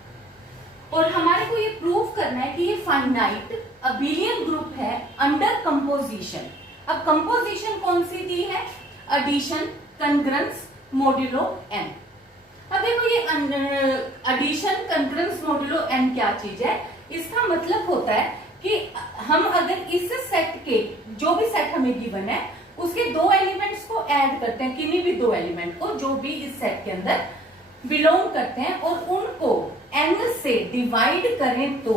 और हमारे को ये प्रूव करना है कि ये फाइनाइट अबिलियन ग्रुप है अंडर कंपोजिशन। अब कंपोजिशन कौन सी दी है, एडिशन, कंकरेंस, मॉड्यूलो n। अब देखो ये एडिशन, कंकरेंस, मॉड्यूलो n क्या चीज है, इसका मतलब होता है कि हम अगर इस सेट के जो भी सेट हमें गिवन है उसके 2 एलिमेंट्स को ऐड करते हैं, किन्हीं भी 2 एलिमेंट को जो भी इस सेट के अंदर बिलोंग करते हैं, और उनको n से डिवाइड करें तो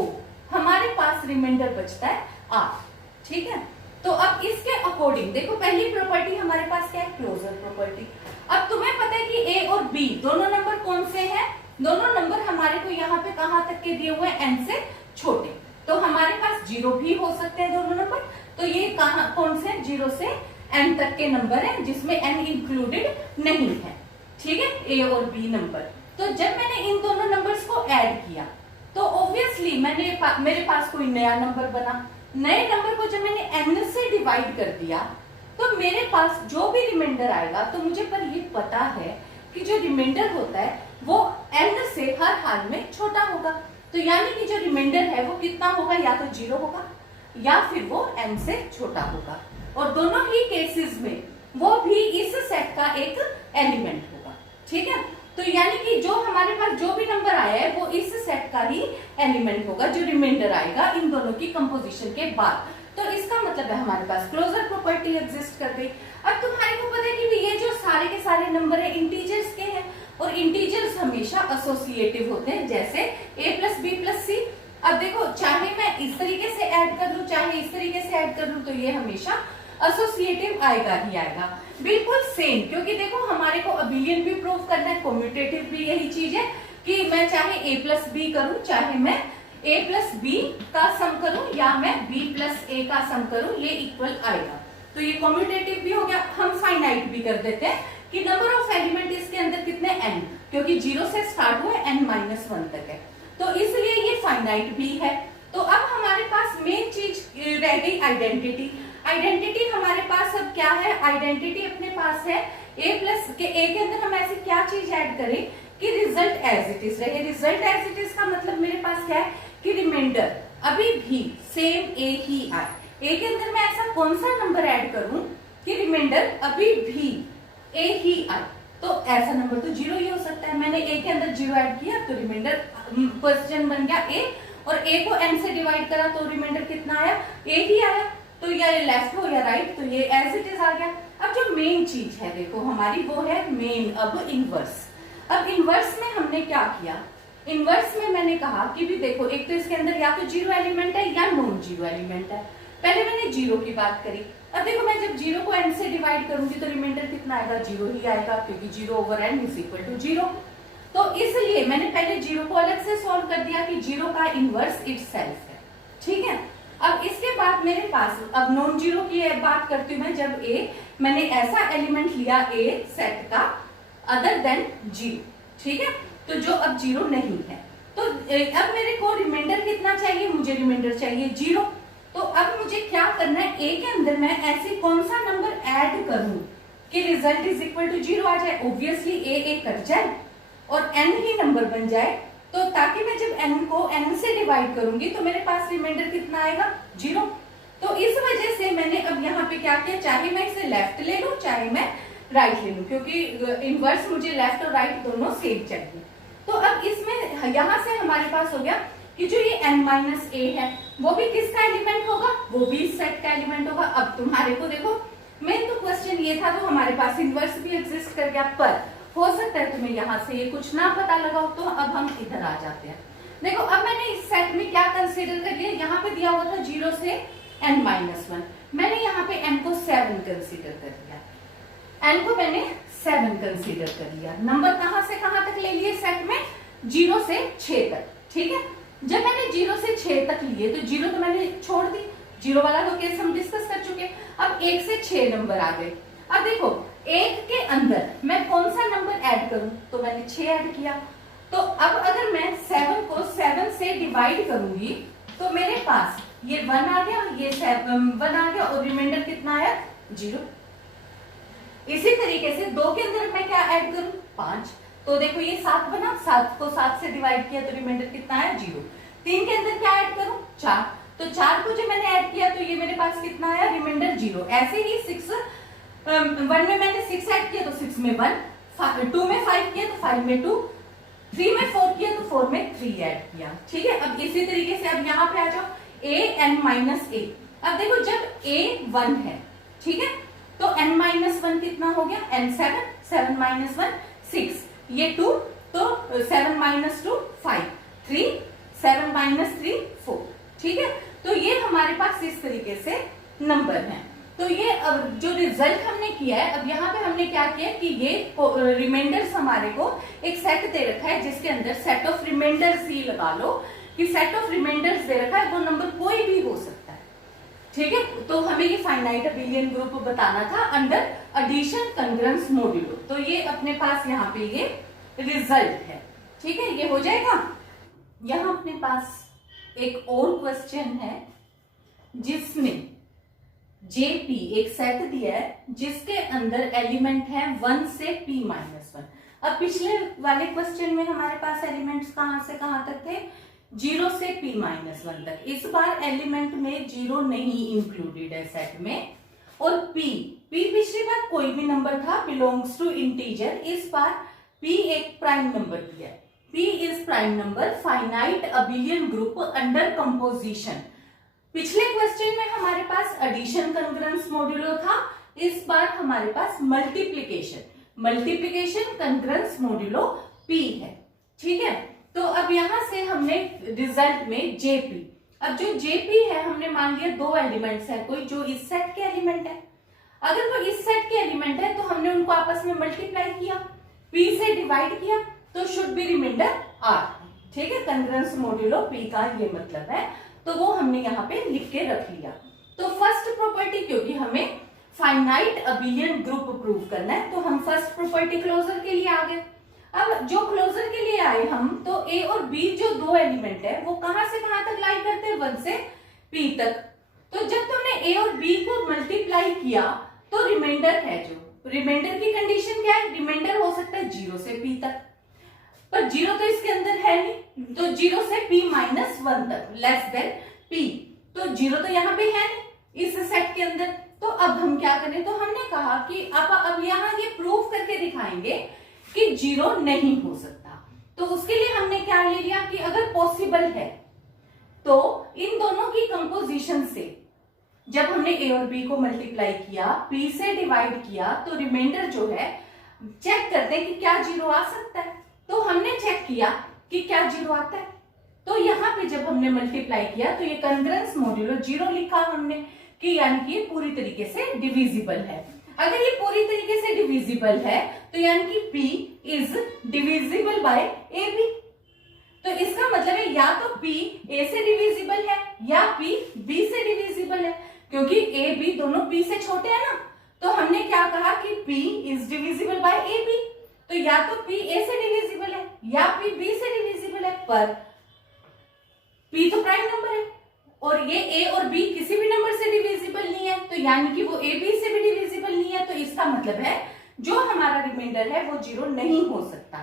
हमारे पास रिमाइंडर बचता है 8। ठीक है, तो अब इसके अकॉर्डिंग देखो पहली प्रॉपर्टी हमारे पास क्या है, क्लोजर प्रॉपर्टी। अब तुम्हें पता है कि a और b दोनों नंबर कौन से हैं, दोनों नंबर हमारे को यहाँ पे कहां तक के दिए हुए हैं, n से छोटे, तो हमारे पास 0 भी हो सकते हैं दोनों नंबर, तो ये कहां कौन से 0 से n तक के नंबर हैं जिसमें n इंक्लूडेड नहीं है। ठीक है, a और b नंबर। तो जब मैंने इन दोनों नंबर्स को ऐड किया तो ऑब्वियसली मेरे पास कोई नया नंबर बना, नए नंबर को जब मैंने n से डिवाइड कर दिया तो मेरे पास जो भी रिमाइंडर आएगा, तो मुझे पर ये पता है कि जो रिमाइंडर होता है वो n से हर हाल में छोटा होगा, तो यानी कि जो रिमाइंडर है वो कितना होगा, या तो 0 होगा या फिर वो n से छोटा होगा, और दोनों ही केसेस में वो भी इस सेट का एक एलिमेंट होगा। ठीक है, तो यानी कि जो हमारे पास जो भी नंबर आया है वो इस सेट का ही एलिमेंट होगा, जो रिमाइंडर आएगा इन दोनों की कंपोजिशन के बाद। तो इसका मतलब है हमारे पास क्लोजर प्रॉपर्टी एग्जिस्ट कर गई। अब तुम्हारे को पता है कि ये जो सारे के सारे नंबर है इंटीजर्स के हैं, और इंटीजर्स हमेशा एसोसिएटिव होते हैं, जैसे a प्लस बी प्लस सी। अब देखो चाहे मैं इस तरीके से ऐड कर लूं चाहे इस तरीके से ऐड कर लूं, तो ये हमेशा एसोसिएटिव आएगा ही आएगा, बिल्कुल सेम। क्योंकि देखो हमारे को अबिलियन भी प्रूव करना है, कम्यूटेटिव भी यही चीज है कि मैं चाहे a प्लस बी करूं, चाहे मैं a प्लस बी का सम करूं, या मैं b प्लस a का सम करूं, ये इक्वल आएगा। तो ये कम्यूटेटिव भी हो गया। हम फाइनाइट भी कर देते हैं कि नंबर ऑफ एलिमेंट इसके अंदर कितने n, क्योंकि 0 से स्टार्ट हुए n-1 तक है, तो इसलिए ये फाइनाइट भी है। तो अब हमारे पास मेन चीज रह गई आइडेंटिटी। आइडेंटिटी हमारे पास अब क्या है, आइडेंटिटी अपने पास है a प्लस के a के अंदर हम ऐसी क्या चीज ऐड करें कि रिजल्ट एज इट इज रहे। रिजल्ट एज इट इज का मतलब मेरे पास क्या है कि रिमाइंडर अभी भी सेम a ही आए। a के अंदर मैं ऐसा कौन सा नंबर ऐड करूं कि रिमाइंडर अभी भी a ही आए, तो ऐसा नंबर तो 0 ही हो सकता है। मैंने a के अंदर 0 ऐड किया तो रिमाइंडर क्वेश्चन बन गया a, और a को n से डिवाइड करा तो रिमाइंडर कितना आया, a ही आया। तो या लेफ्ट हो या राइट, तो ये एज इट इज आ गया। अब जो मेन चीज है देखो हमारी, वो है मेन अब इनवर्स। अब इनवर्स में हमने क्या किया, इनवर्स में मैंने कहा कि भी देखो एक तो इसके अंदर या तो 0 एलिमेंट है या नॉन 0 एलिमेंट है। पहले मैंने 0 की बात करी, अब देखो मैं जब 0 को n से डिवाइड करूंगी तो रिमाइंडर कितना आएगा, 0 ही आएगा, क्योंकि 0/n इज इक्वल टू 0। तो इसलिए मैंने पहले 0 को अलग से सॉल्व कर दिया कि 0 का इनवर्स इटसेल्फ है। ठीक है, अब इसके बाद मेरे पास अब नॉन 0 की बात करती हूँ मैं, जब मैंने ऐसा एलिमेंट लिया a सेट का अदर देन 0, ठीक है। तो जो अब 0 नहीं है, तो अब मेरे को रिमाइंडर कितना चाहिए, मुझे रिमाइंडर चाहिए 0। तो अब मुझे क्या करना है, ए के अंदर मैं ऐसे कौन सा नंबर ऐड करूं कि रिजल्ट इज इक्वल टू 0 आ जाए। ऑब्वियसली ए कट जाए और n ही नंबर बन जाए, तो ताकि मैं जब n को n से डिवाइड करूंगी तो मेरे पास रिमाइंडर कितना आएगा, 0। तो इस वजह से मैंने अब यहाँ पे क्या किया, चाहे मैं इसे लेफ्ट ले लूं चाहे मैं राइट ले लूं, क्योंकि इनवर्स मुझे लेफ्ट और राइट दोनों सेम चाहिए। तो अब इसमें यहाँ से हमारे पास हो गया कि जो ये n-a है वो भी किसका एलिमेंट होगा, वो भी इस सेट का एलिमेंट होगा। अब तुम्हारे को देखो, मेन तो क्वेश्चन ये था, तो हमारे पास इनवर्स भी एग्जिस्ट कर गया, पर हो सकता है तुम्हें यहाँ से ये कुछ ना पता लगा हो, तो अब हम इधर आ जाते हैं। देखो अब मैंने इस सेट में क्या कंसीडर कर लिया, यहाँ पे दिया हुआ था 0 से n-1, मैंने यहाँ पे n को 7 कंसीडर कर लिया, n को मैंने 7 कंसीडर कर लिया। नंबर कहां से कहां तक ले लिए सेट में, 0 से 6 तक, ठीक है। जब मैंने 0 से 6 तक लिए तो 0 तो मैंने छोड़ दी, 0 वाला तो केस हम डिस्कस कर चुके। अब 1 से 6 नंबर आ गए। अब देखो 1 के अंदर मैं कौन सा नंबर ऐड करूं, तो मैंने 6 ऐड किया। तो अब अगर मैं 7 को 7 से डिवाइड करूंगी तो मेरे पास ये 1 आ गया, ये 1 आ गया, और रिमाइंडर कितना आया, 0। इसी तरीके से 2 के अंदर मैं क्या ऐड करूं, 5। तो देखो ये 7 बना, 7 को 7 से डिवाइड किया तो रिमाइंडर कितना आया, 0। 3 के अंदर क्या ऐड करूं, 4। तो 4 को जब मैंने ऐड किया तो ये मेरे पास कितना आया, रिमाइंडर 0। ऐसे ही 1 में मैंने 6 ऐड किया तो 6 में 1, 2 में 5 किया तो 5 में 2, 3 में 4 किया तो 4 में 3 ऐड किया, ठीक है। अब इसी तरीके से अब यहाँ पे आ जाओ, a n-a। अब देखो जब a 1 है, ठीक है, तो n-1 कितना हो गया, n7, 7 - 1 6, ये 2, तो 7 - 2 5, 3, 7 - 3 4, ठीक है। तो ये हमारे पास इस तरीके से नंबर हैं। तो ये अब जो रिजल्ट हमने किया है, अब यहाँ पे हमने क्या किया कि ये रिमाइंडर्स हमारे को एक सेट दे रखा है, जिसके अंदर सेट ऑफ रिमाइंडर्स ही लगा लो कि सेट ऑफ रिमाइंडर्स दे रखा है, वो नंबर कोई भी हो सकता है, ठीक है। तो हमें ये फाइनाइट अबिलियन ग्रुप बताना था अंडर एडिशन कंग्रेंस मॉड्यूलो। तो ये अपने पास यहाँ पे ये रिजल्ट है, ठीक है, ये हो जाएगा। यहाँ अपने पास एक और क्वेश्चन है जिसमें JP एक सेट दिया है जिसके अंदर एलिमेंट है 1 से P-1। अब पिछले वाले क्वेश्चन में हमारे पास एलिमेंट्स कहां से कहां तक थे, 0 से P-1 तक। इस बार एलिमेंट में 0 नहीं इंक्लूडेड है सेट में। और P पिछली बार कोई भी नंबर था, बिलोंग्स टू इंटीजर। इस बार P एक प्राइम नंबर दिया है। P is prime number, finite abelian group under composition. पिछले क्वेश्चन में हमारे पास एडिशन कंग्रेंस मॉड्यूलो था, इस बार हमारे पास मल्टीप्लिकेशन कंग्रेंस मॉड्यूलो P है, ठीक है। तो अब यहां से हमने रिजल्ट में JP, अब जो JP है हमने मान लिया 2 एलिमेंट्स है कोई, जो इस सेट के एलिमेंट है। अगर वो इस सेट के एलिमेंट है तो हमने उनको आपस में मल्टीप्लाई किया, P से डिवाइड किया, तो शुड बी रिमाइंडर R, ठीक है। कंग्रेंस मॉड्यूलो P का ये मतलब है, तो वो हमने यहाँ पे लिख के रख लिया। तो फर्स्ट प्रॉपर्टी, क्योंकि हमें फाइनाइट अबिलियन ग्रुप प्रूव करना है, तो हम फर्स्ट प्रॉपर्टी क्लोजर के लिए आ गए। अब जो क्लोजर के लिए आए हम, तो A और B जो 2 एलिमेंट है वो कहां से कहां तक लाई करते हैं, 1 से P तक। तो जब तुमने A और B को मल्टीप्लाई किया तो रिमाइंडर है, जो रिमाइंडर की कंडीशन क्या है, रिमाइंडर हो सकता है 0 से P तक, पर 0 तो इसके अंदर है नहीं, तो 0 से P-1 तक लेस देन P, तो 0 तो यहाँ पे है नहीं इस सेट के अंदर। तो अब हम क्या करें, तो हमने कहा कि अब यहाँ ये प्रूव करके दिखाएंगे कि 0 नहीं हो सकता। तो उसके लिए हमने क्या ले लिया कि अगर पॉसिबल है तो इन दोनों की कंपोजिशन से जब हमने A और B को मल्टीप्लाई किया, P से डिवाइड किया, तो रिमाइंडर जो है चेक करते हैं कि क्या 0 आ सकता है। तो हमने चेक किया कि क्या 0 आता है। तो यहाँ पे जब हमने मल्टीप्लाई किया तो ये कंग्रेंस मॉड्यूलो 0 लिखा हमने, कि यानी कि ये पूरी तरीके से डिविजिबल है। अगर ये पूरी तरीके से डिविजिबल है तो यानी कि P is divisible by AB। तो इसका मतलब है या तो P A से डिविजिबल है या P B से डिविजिबल है, क्योंकि A B दोनों P से छोटे हैं ना। तो हमने क्या कहा कि P is divisible by AB। तो तो या तो P A से डिविजिबल है या P B से डिविजिबल है, पर P तो प्राइम नंबर है और ये A और B किसी भी नंबर से डिविजिबल नहीं है, तो यानी कि वो A B से भी डिविजिबल नहीं है। तो इसका मतलब है जो हमारा रिमाइंडर है वो 0 नहीं हो सकता।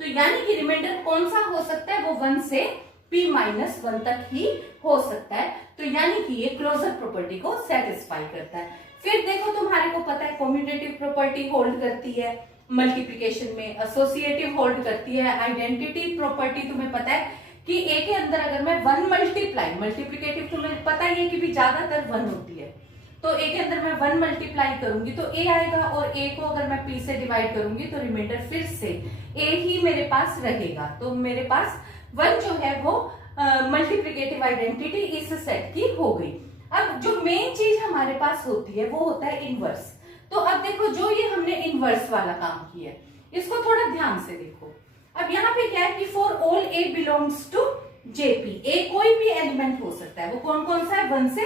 तो यानी कि रिमाइंडर कौन सा हो सकता है, वो 1 से P-1 तक ही हो सकता है। तो यानी कि ये क्लोजर प्रॉपर्टी को सेटिस्फाई करता है। फिर देखो तुम्हारे को पता है कम्यूटेटिव प्रॉपर्टी होल्ड करती है मल्टीप्लिकेशन में, एसोसिएटिव होल्ड करती है, आइडेंटिटी प्रॉपर्टी तुम्हें पता है कि ए के अंदर अगर मैं 1 मल्टीप्लिकेटिव तुम्हें पता ही है कि भी ज्यादातर 1 होती है, तो ए के अंदर मैं 1 मल्टीप्लाई करूंगी तो ए आएगा, और ए को अगर मैं पी से डिवाइड करूंगी तो रिमाइंडर फिर से ए ही मेरे पास रहेगा। तो मेरे पास 1 जो है वो मल्टीप्लिकेटिव आइडेंटिटी इस सेट की हो गई। अब जो मेन चीज हमारे पास होती है वो होता है इनवर्स। तो अब देखो जो ये हमने इनवर्स वाला काम किया है इसको थोड़ा ध्यान से देखो। अब यहाँ पे क्या है कि for all A belongs to JP, A कोई भी एलिमेंट हो सकता है, वो कौन कौन सा है, 1 से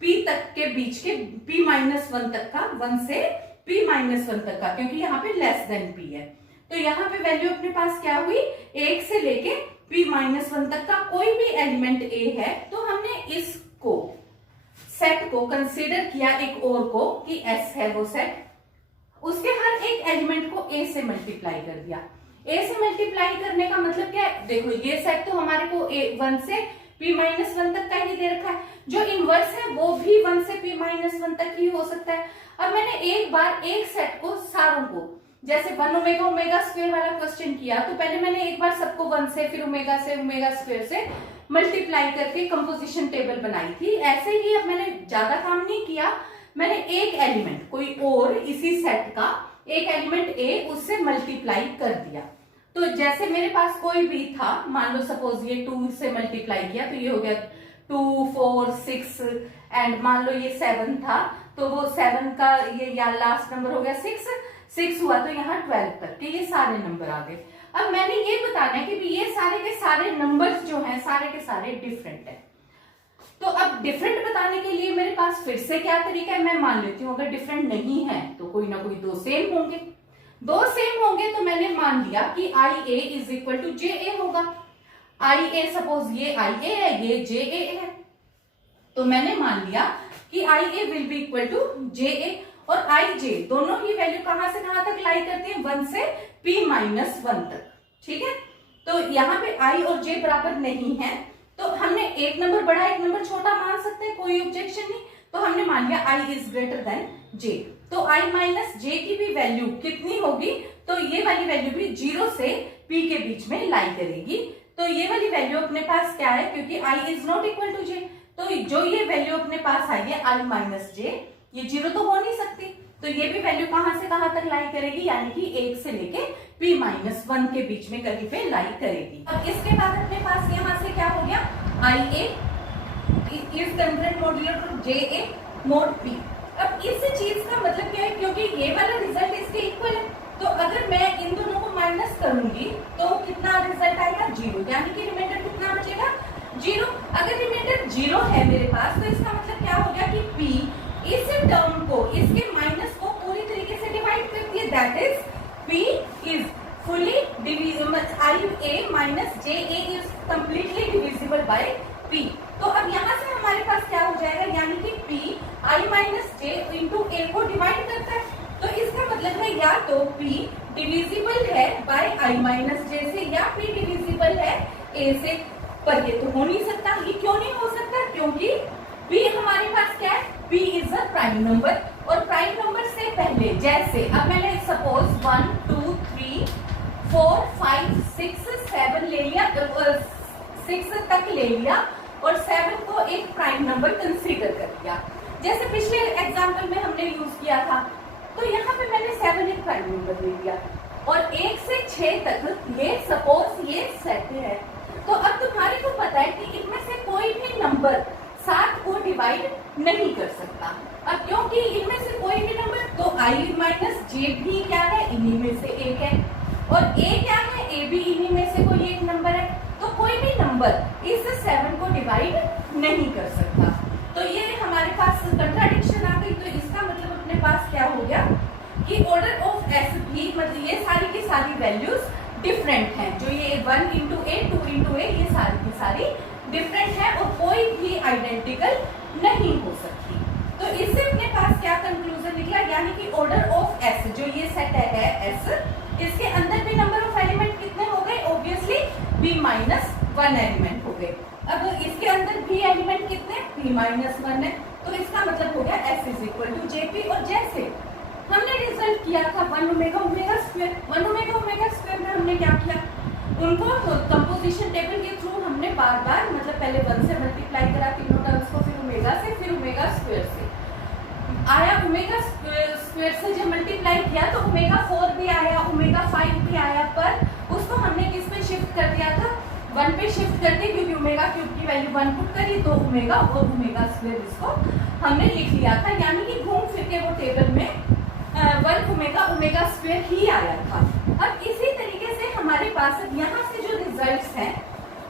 p तक के बीच के p-1 तक का, 1 से p-1 तक का, क्योंकि यहाँ पे लेस देन p है। तो यहाँ पे वैल्यू अपने पास क्या हुई, 1 से लेके p-1 तक का कोई भी एलिमेंट a है। तो हमने इसको सेट को कंसीडर किया एक और को कि s है वो सेट, उसके हर एक एलिमेंट को a से मल्टीप्लाई कर दिया। a से मल्टीप्लाई करने का मतलब क्या है, देखो ये सेट तो हमारे को 1 से p-1 तक का ही दे रखा है, जो इनवर्स है वो भी 1 से p-1 तक ही हो सकता है। अब मैंने एक बार एक सेट को सारों को, जैसे 1 ओमेगा स्क्वायर वाला क्वेश्चन किया, तो पहले मैंने एक बार सबको 1 से फिर ओमेगा स्क्वायर से मल्टीप्लाई करके कंपोजिशन टेबल बनाई थी। ऐसे ही अब मैंने ज्यादा काम नहीं किया, मैंने एक एलिमेंट कोई और इसी सेट का एक एलिमेंट ए उससे मल्टीप्लाई कर दिया। तो जैसे मेरे पास कोई भी था, मान लो सपोज ये 2 से मल्टीप्लाई किया तो ये हो गया 2, 4, 6 एंड मान लो ये 7 था, तो वो 7 का ये या लास्ट नंबर हो गया 6 हुआ, तो यहाँ 12 तक के ये सारे नंबर आ गए। अब मैंने ये बताना है कि ये सारे के सारे नंबर्स जो हैं सारे के सारे डिफरेंट है। तो अब डिफरेंट बताने के लिए मेरे पास फिर से क्या तरीका है, मैं मान लेती हूँ अगर डिफरेंट नहीं है तो कोई ना कोई 2 सेम होंगे, 2 सेम होंगे तो मैंने मान लिया कि IA is equal to JA होगा। IA सपोज ये IA है, ये JA है, तो मैंने मान लिया कि IA will be equal to JA और IJ दोनों ही वैल्यू कहां से कहां तक लाई करती है, 1 से p-1 तक। ठीक है, तो यहाँ पे I और J बराबर नहीं है, तो हमने एक नंबर बड़ा एक नंबर छोटा मान सकते हैं, कोई ऑब्जेक्शन नहीं। तो हमने मान लिया I is greater than J, तो I माइनस J की भी वैल्यू कितनी होगी, तो ये वाली वैल्यू भी 0 से P के बीच में लाई करेगी। तो ये वाली वैल्यू अपने पास क्या है, क्योंकि I is not equal to J, तो जो ये वैल्यू अपने पास आई है I माइनस J, ये 0 तो हो नहीं सकती, तो ये भी वैल्यू कहां से कहां तक लाई करेगी, यानी कि 1 से लेके p-1 के बीच में कहीं पे लाई करेगी। अब इसके बाद अपने पास यहाँ से क्या हो गया, IA is congruent modular to JA mod P। अब इस चीज का मतलब क्या है, क्योंकि ये वाला रिजल्ट इसके इक्वल है, तो अगर मैं इन दोनों को माइनस करूंगी तो कितना रिजल्ट आएगा, 0, यानी कि रिमाइंडर कितना बचेगा, 0। अगर रिमाइंडर 0 है मेरे पास, तो इसका मतलब क्या हो गया कि P इस टर्म को, इसके माइनस को पूरी तरीके से डिवाइड करती है, that is P is fully divisible, IA minus JA is completely divisible by P। तो अब यहाँ से हमारे पास क्या हो जाएगा, यानी कि P I minus J into A को डिवाइड करता है, तो इसका मतलब है या तो P डिविजिबल है by I minus J से, या P डिविजिबल है A से। पर ये तो हो नहीं सकता, ये क्यों नहीं हो सकता, क्योंकि P हमारे पास क्या है, P is a prime number, और प्राइम नंबर से पहले जैसे अब मैंने सपोज 1, 2, 3, 4, 5, 6, 7 ले लिया, 6 तक ले लिया और 7 को एक प्राइम नंबर कंसीडर कर लिया, जैसे पिछले एग्जांपल में हमने यूज किया था। तो यहाँ पे मैंने 7 एक प्राइम नंबर ले लिया और 1 से 6 तक ये सपोज ये सेट है। तो अब तुम्हारे को पता है कि इनमें से कोई भी नंबर 7 को डिवाइड नहीं कर सकता। अब क्योंकि इनमें से कोई भी नंबर, तो I माइनस J भी क्या है, इन्हीं में से एक है, और A क्या है, A भी इन्हीं में से कोई एक नंबर है, तो कोई भी नंबर इस 7 को डिवाइड नहीं कर सकता। तो ये हमारे पास कंट्राडिक्शन आ गई, तो इसका मतलब अपने पास क्या हो गया कि ऑर्डर ऑफ एस भी, मतलब ये सारी की सारी वैल्यूज डिफरेंट हैं, जो ये 1 इंटू ए 2 इंटू ए, ये सारी की सारी डिफरेंट है और कोई भी आइडेंटिकल नहीं हो सकती। तो इससे अपने पास क्या कंक्लूजन निकला, यानी कि ऑर्डर ऑफ एस, जो ये सेट है एस, इसके अंदर भी नंबर ऑफ एलिमेंट कितने हो गए, ऑब्वियसली b-1 एलिमेंट हो गए। अब इसके अंदर भी एलिमेंट कितने, b-1 है, तो इसका मतलब हो गया s is equal to JP. और जैसे हमने रिजल्ट किया था 1 omega omega square, 1 omega omega square में हमने क्या किया, उनको कंपोजिशन टेबल के थ्रू हमने बार बार, मतलब पहले 1 से मल्टीप्लाई करा तीनों टर्म्स को, फिर ओमेगा से, फिर ओमेगा स्क्वायर से आया, ओमेगा स्क्वायर से जब मल्टीप्लाई किया तो ओमेगा 4 भी आया, ओमेगा 5 भी आया, पर उसको हमने किस पे शिफ्ट कर दिया था, 1 पे शिफ्ट कर दी, क्योंकि ओमेगा क्यूब की वैल्यू 1 पुट करी तो ओमेगा और ओमेगा स्क्वायर इसको हमने लिख लिया था, यानी कि घूम फिर के वो टेबल में 1 ओमेगा ओमेगा स्क्वायर ही आया था। अब इसी तरीके से हमारे पास यहाँ से जो रिजल्ट्स हैं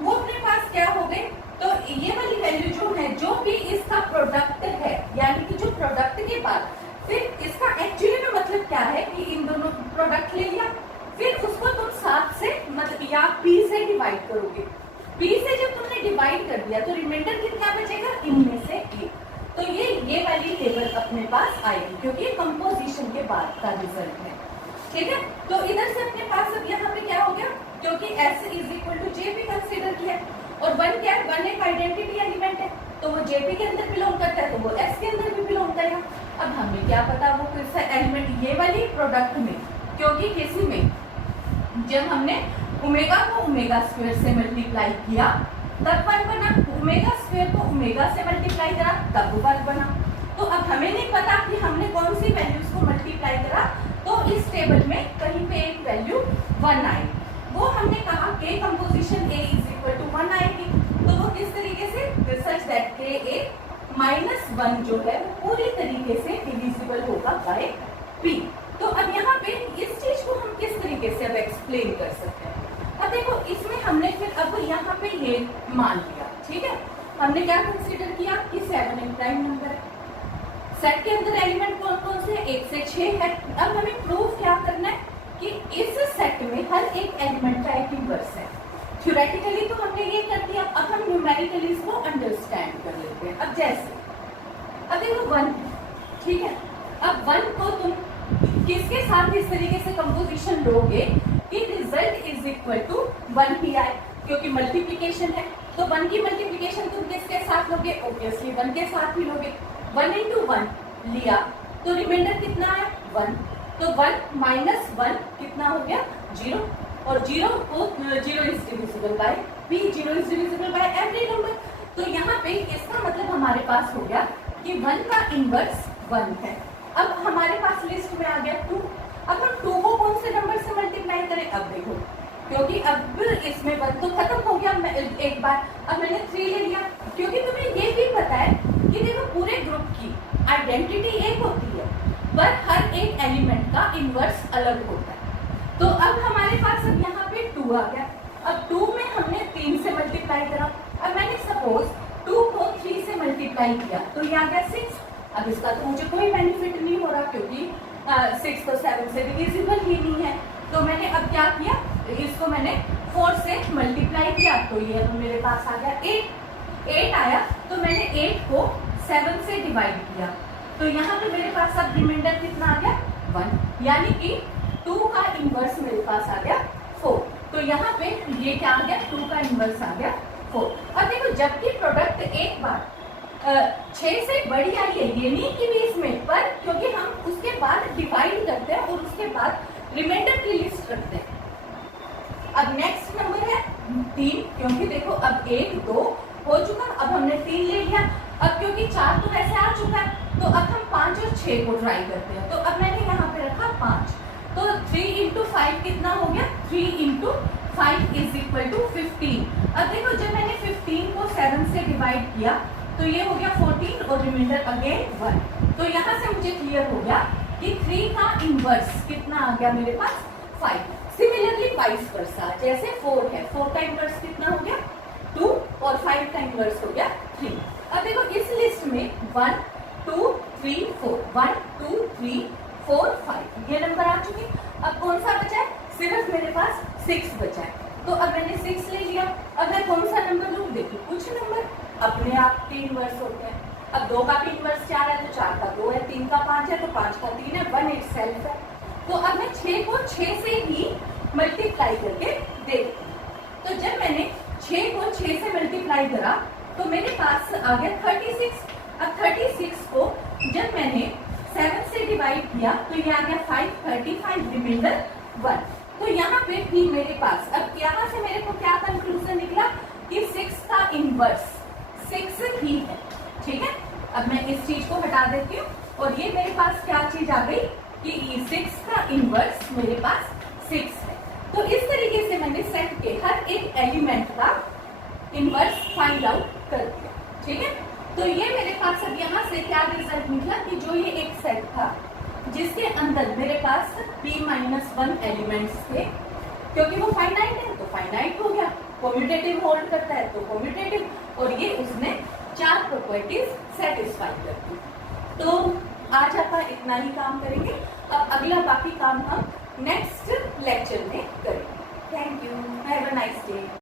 वो अपने पास क्या हो गए, तो ये वाली वैल्यू जो है, जो भी इसका प्रोडक्ट है, यानी कि जो प्रोडक्ट के बाद फिर इसका एक्चुअली में मतलब क्या है कि इन दोनों प्रोडक्ट ले लिया, फिर उसको तुम 7 से, मतलब या p से डिवाइड करोगे, p से जब तुमने डिवाइड कर दिया तो रिमाइंडर कितना बचेगा, इनमें से 1। तो ये वाली टेबल अपने पास आएगी, क्योंकि ये कंपोजिशन के बाद का रिजल्ट है, ठीक है। तो इधर से अपने पास अब यहाँ पे क्या हो गया, क्योंकि s इज इक्वल टू जे भी कंसिडर किया, और 1 क्या है, 1 एक आइडेंटिटी एलिमेंट है, तो वो जेपी के अंदर बिलोंग करता है, तो वो एस के अंदर भी बिलोंग करेगा। अब हमें क्या पता वो किस एलिमेंट, ये वाली प्रोडक्ट में, क्योंकि किसी में जब हमने ओमेगा को ओमेगा स्क्वायर से मल्टीप्लाई किया तब 1 बना, ओमेगा स्क्वायर को ओमेगा से मल्टीप्लाई करा तब 1 बना। तो अब हमें नहीं पता कि हमने कौन सी वैल्यूज को मल्टीप्लाई करा, तो इस टेबल में कहीं पे एक वैल्यू 1 आई, वो हमने कहा के composition A is equal to 1 आएगी। तो वो किस तरीके से, सच दैट के A -1 जो है वो पूरी तरीके से डिविजिबल होगा बाय P। तो अब यहाँ पे इस चीज को हम किस तरीके से अब एक्सप्लेन कर सकते हैं, अब देखो इसमें हमने फिर अब यहाँ पे ये मान लिया, ठीक है, हमने क्या कंसीडर किया कि 7 एक प्राइम नंबर है, सेट के अंदर एलिमेंट कौन कौन से, 1 से 6 है। अब हमें प्रूव क्या करना है कि इस सेट में हर एक एलिमेंट का एक इनवर्स है। थ्योरेटिकली तो हमने ये कर दिया, अब हम न्यूमेरिकली इसको अंडरस्टैंड कर लेते हैं। अब जैसे अब देखो 1, ठीक है, अब 1 को तुम किसके साथ इस तरीके से कंपोजिशन लोगे कि रिजल्ट इज इक्वल टू 1 ही आए, क्योंकि मल्टीप्लिकेशन है, तो 1 की मल्टीप्लिकेशन तुम किसके साथ लोगे, ऑब्वियसली 1 के साथ ही लोगे। 1 इंटू 1 लिया तो रिमाइंडर कितना आया, 1, तो 1 माइनस 1 कितना हो गया, 0, और 0 को 0 is divisible by b, 0 is divisible by every number. तो यहाँ पे इसका मतलब हमारे पास हो गया कि 1 का इनवर्स 1 है। अब हमारे पास लिस्ट में आ गया 2, अब हम 2 को कौन से नंबर से मल्टीप्लाई करें, अब देखो, क्योंकि अब इसमें 1 तो खत्म हो गया एक बार, अब मैंने 3 ले लिया, क्योंकि तुम्हें ये भी पता है कि देखो पूरे ग्रुप की आइडेंटिटी एक होती है, पर हर एक एलिमेंट का इनवर्स अलग होता है। तो अब हमारे पास अब यहाँ पे 2 आ गया, अब 2 में हमने 3 से मल्टीप्लाई करा, अब मैंने सपोज 2 को 3 से मल्टीप्लाई किया तो ये आ गया 6। अब इसका तो मुझे कोई बेनिफिट नहीं हो रहा, क्योंकि 6 तो 7 से डिविजिबल ही नहीं है। तो मैंने अब क्या किया, इसको मैंने 4 से मल्टीप्लाई किया, तो ये अब मेरे पास आ गया 8 आया, तो मैंने 8 को 7 से डिवाइड किया, तो यहाँ पे मेरे पास अब रिमाइंडर कितना आ गया, 1, यानी कि 2 का इनवर्स मेरे पास आ गया 4। तो यहाँ पे ये क्या आ गया, 2 का इनवर्स आ गया 4। अब देखो जबकि प्रोडक्ट एक बार 6 से बड़ी आई है, ये नहीं कि 20 में, पर क्योंकि हम उसके बाद डिवाइड करते हैं और उसके बाद रिमाइंडर की लिस्ट रखते हैं। अब नेक्स्ट नंबर है 3, क्योंकि देखो अब 1 2 हो चुका, अब हमने 3 ले लिया, अब क्योंकि 4 तो वैसे आ चुका है, तो अब हम 5 और 6 को ट्राई करते हैं। तो अब मैंने यहाँ पे रखा 5, तो 3 इंटू 5 कितना हो गया, 3 इंटू 5 इज इक्वल टू 15। अब देखो जब मैंने 15 को 7 से डिवाइड किया तो ये हो गया 14 और रिमाइंडर अगेन 1। तो यहाँ से मुझे क्लियर हो गया कि 3 का इनवर्स कितना आ गया मेरे पास, 5। सिमिलरली वाइस वर्सा, जैसे 4 है, 4 का इनवर्स कितना हो गया, 2, और 5 का इनवर्स हो गया 3। अब देखो इस लिस्ट में 1 2 3 4, 1 2 3 4 5 ये नंबर आ चुके। अब कौन सा बचा है? सिर्फ मेरे पास 6 बचा है। तो अब मैंने 6 ले लिया। अब मैं कौन सा नंबर लूँ? देखिए कुछ नंबर अपने आप के इनवर्स होते हैं। अब 2 का भी इनवर्स 4 है तो 4 का 2 है, 3 का 5 है तो 5 का 3 है, 1 इटसेल्फ है। तो अब मैं 6 को 6 से ही मल्टीप्लाई करके देखती हूँ। तो जब मैंने 6 को 6 से मल्टीप्लाई करा तो मेरे पास आ गया 36। अब 36 को जब मैंने 7 से डिवाइड किया तो ये आ गया 5, 35 रिमाइंडर 1। तो यहाँ पे भी मेरे पास, अब यहाँ से मेरे को क्या कंक्लूजन निकला कि 6 का इनवर्स 6 ही है। ठीक है, अब मैं इस चीज को हटा देती हूँ और ये मेरे पास क्या चीज आ गई कि 6 का इनवर्स मेरे पास 6 है। तो इस तरीके से मैंने सेट के हर एक एलिमेंट का इनवर्स फाइंड आउट कर दिया। ठीक है, तो ये मेरे पास अब यहाँ से क्या रिजल्ट निकला कि जो ये एक सेट था जिसके अंदर मेरे पास p-1 एलिमेंट्स थे, क्योंकि वो फाइनाइट है तो फाइनाइट हो गया, कम्यूटेटिव होल्ड करता है तो कम्यूटेटिव, और ये उसने 4 प्रॉपर्टीज सेटिस्फाई करती। तो आज अपन इतना ही काम करेंगे। अब अगला बाकी काम हम नेक्स्ट लेक्चर में करेंगे। Thank you, have a nice day.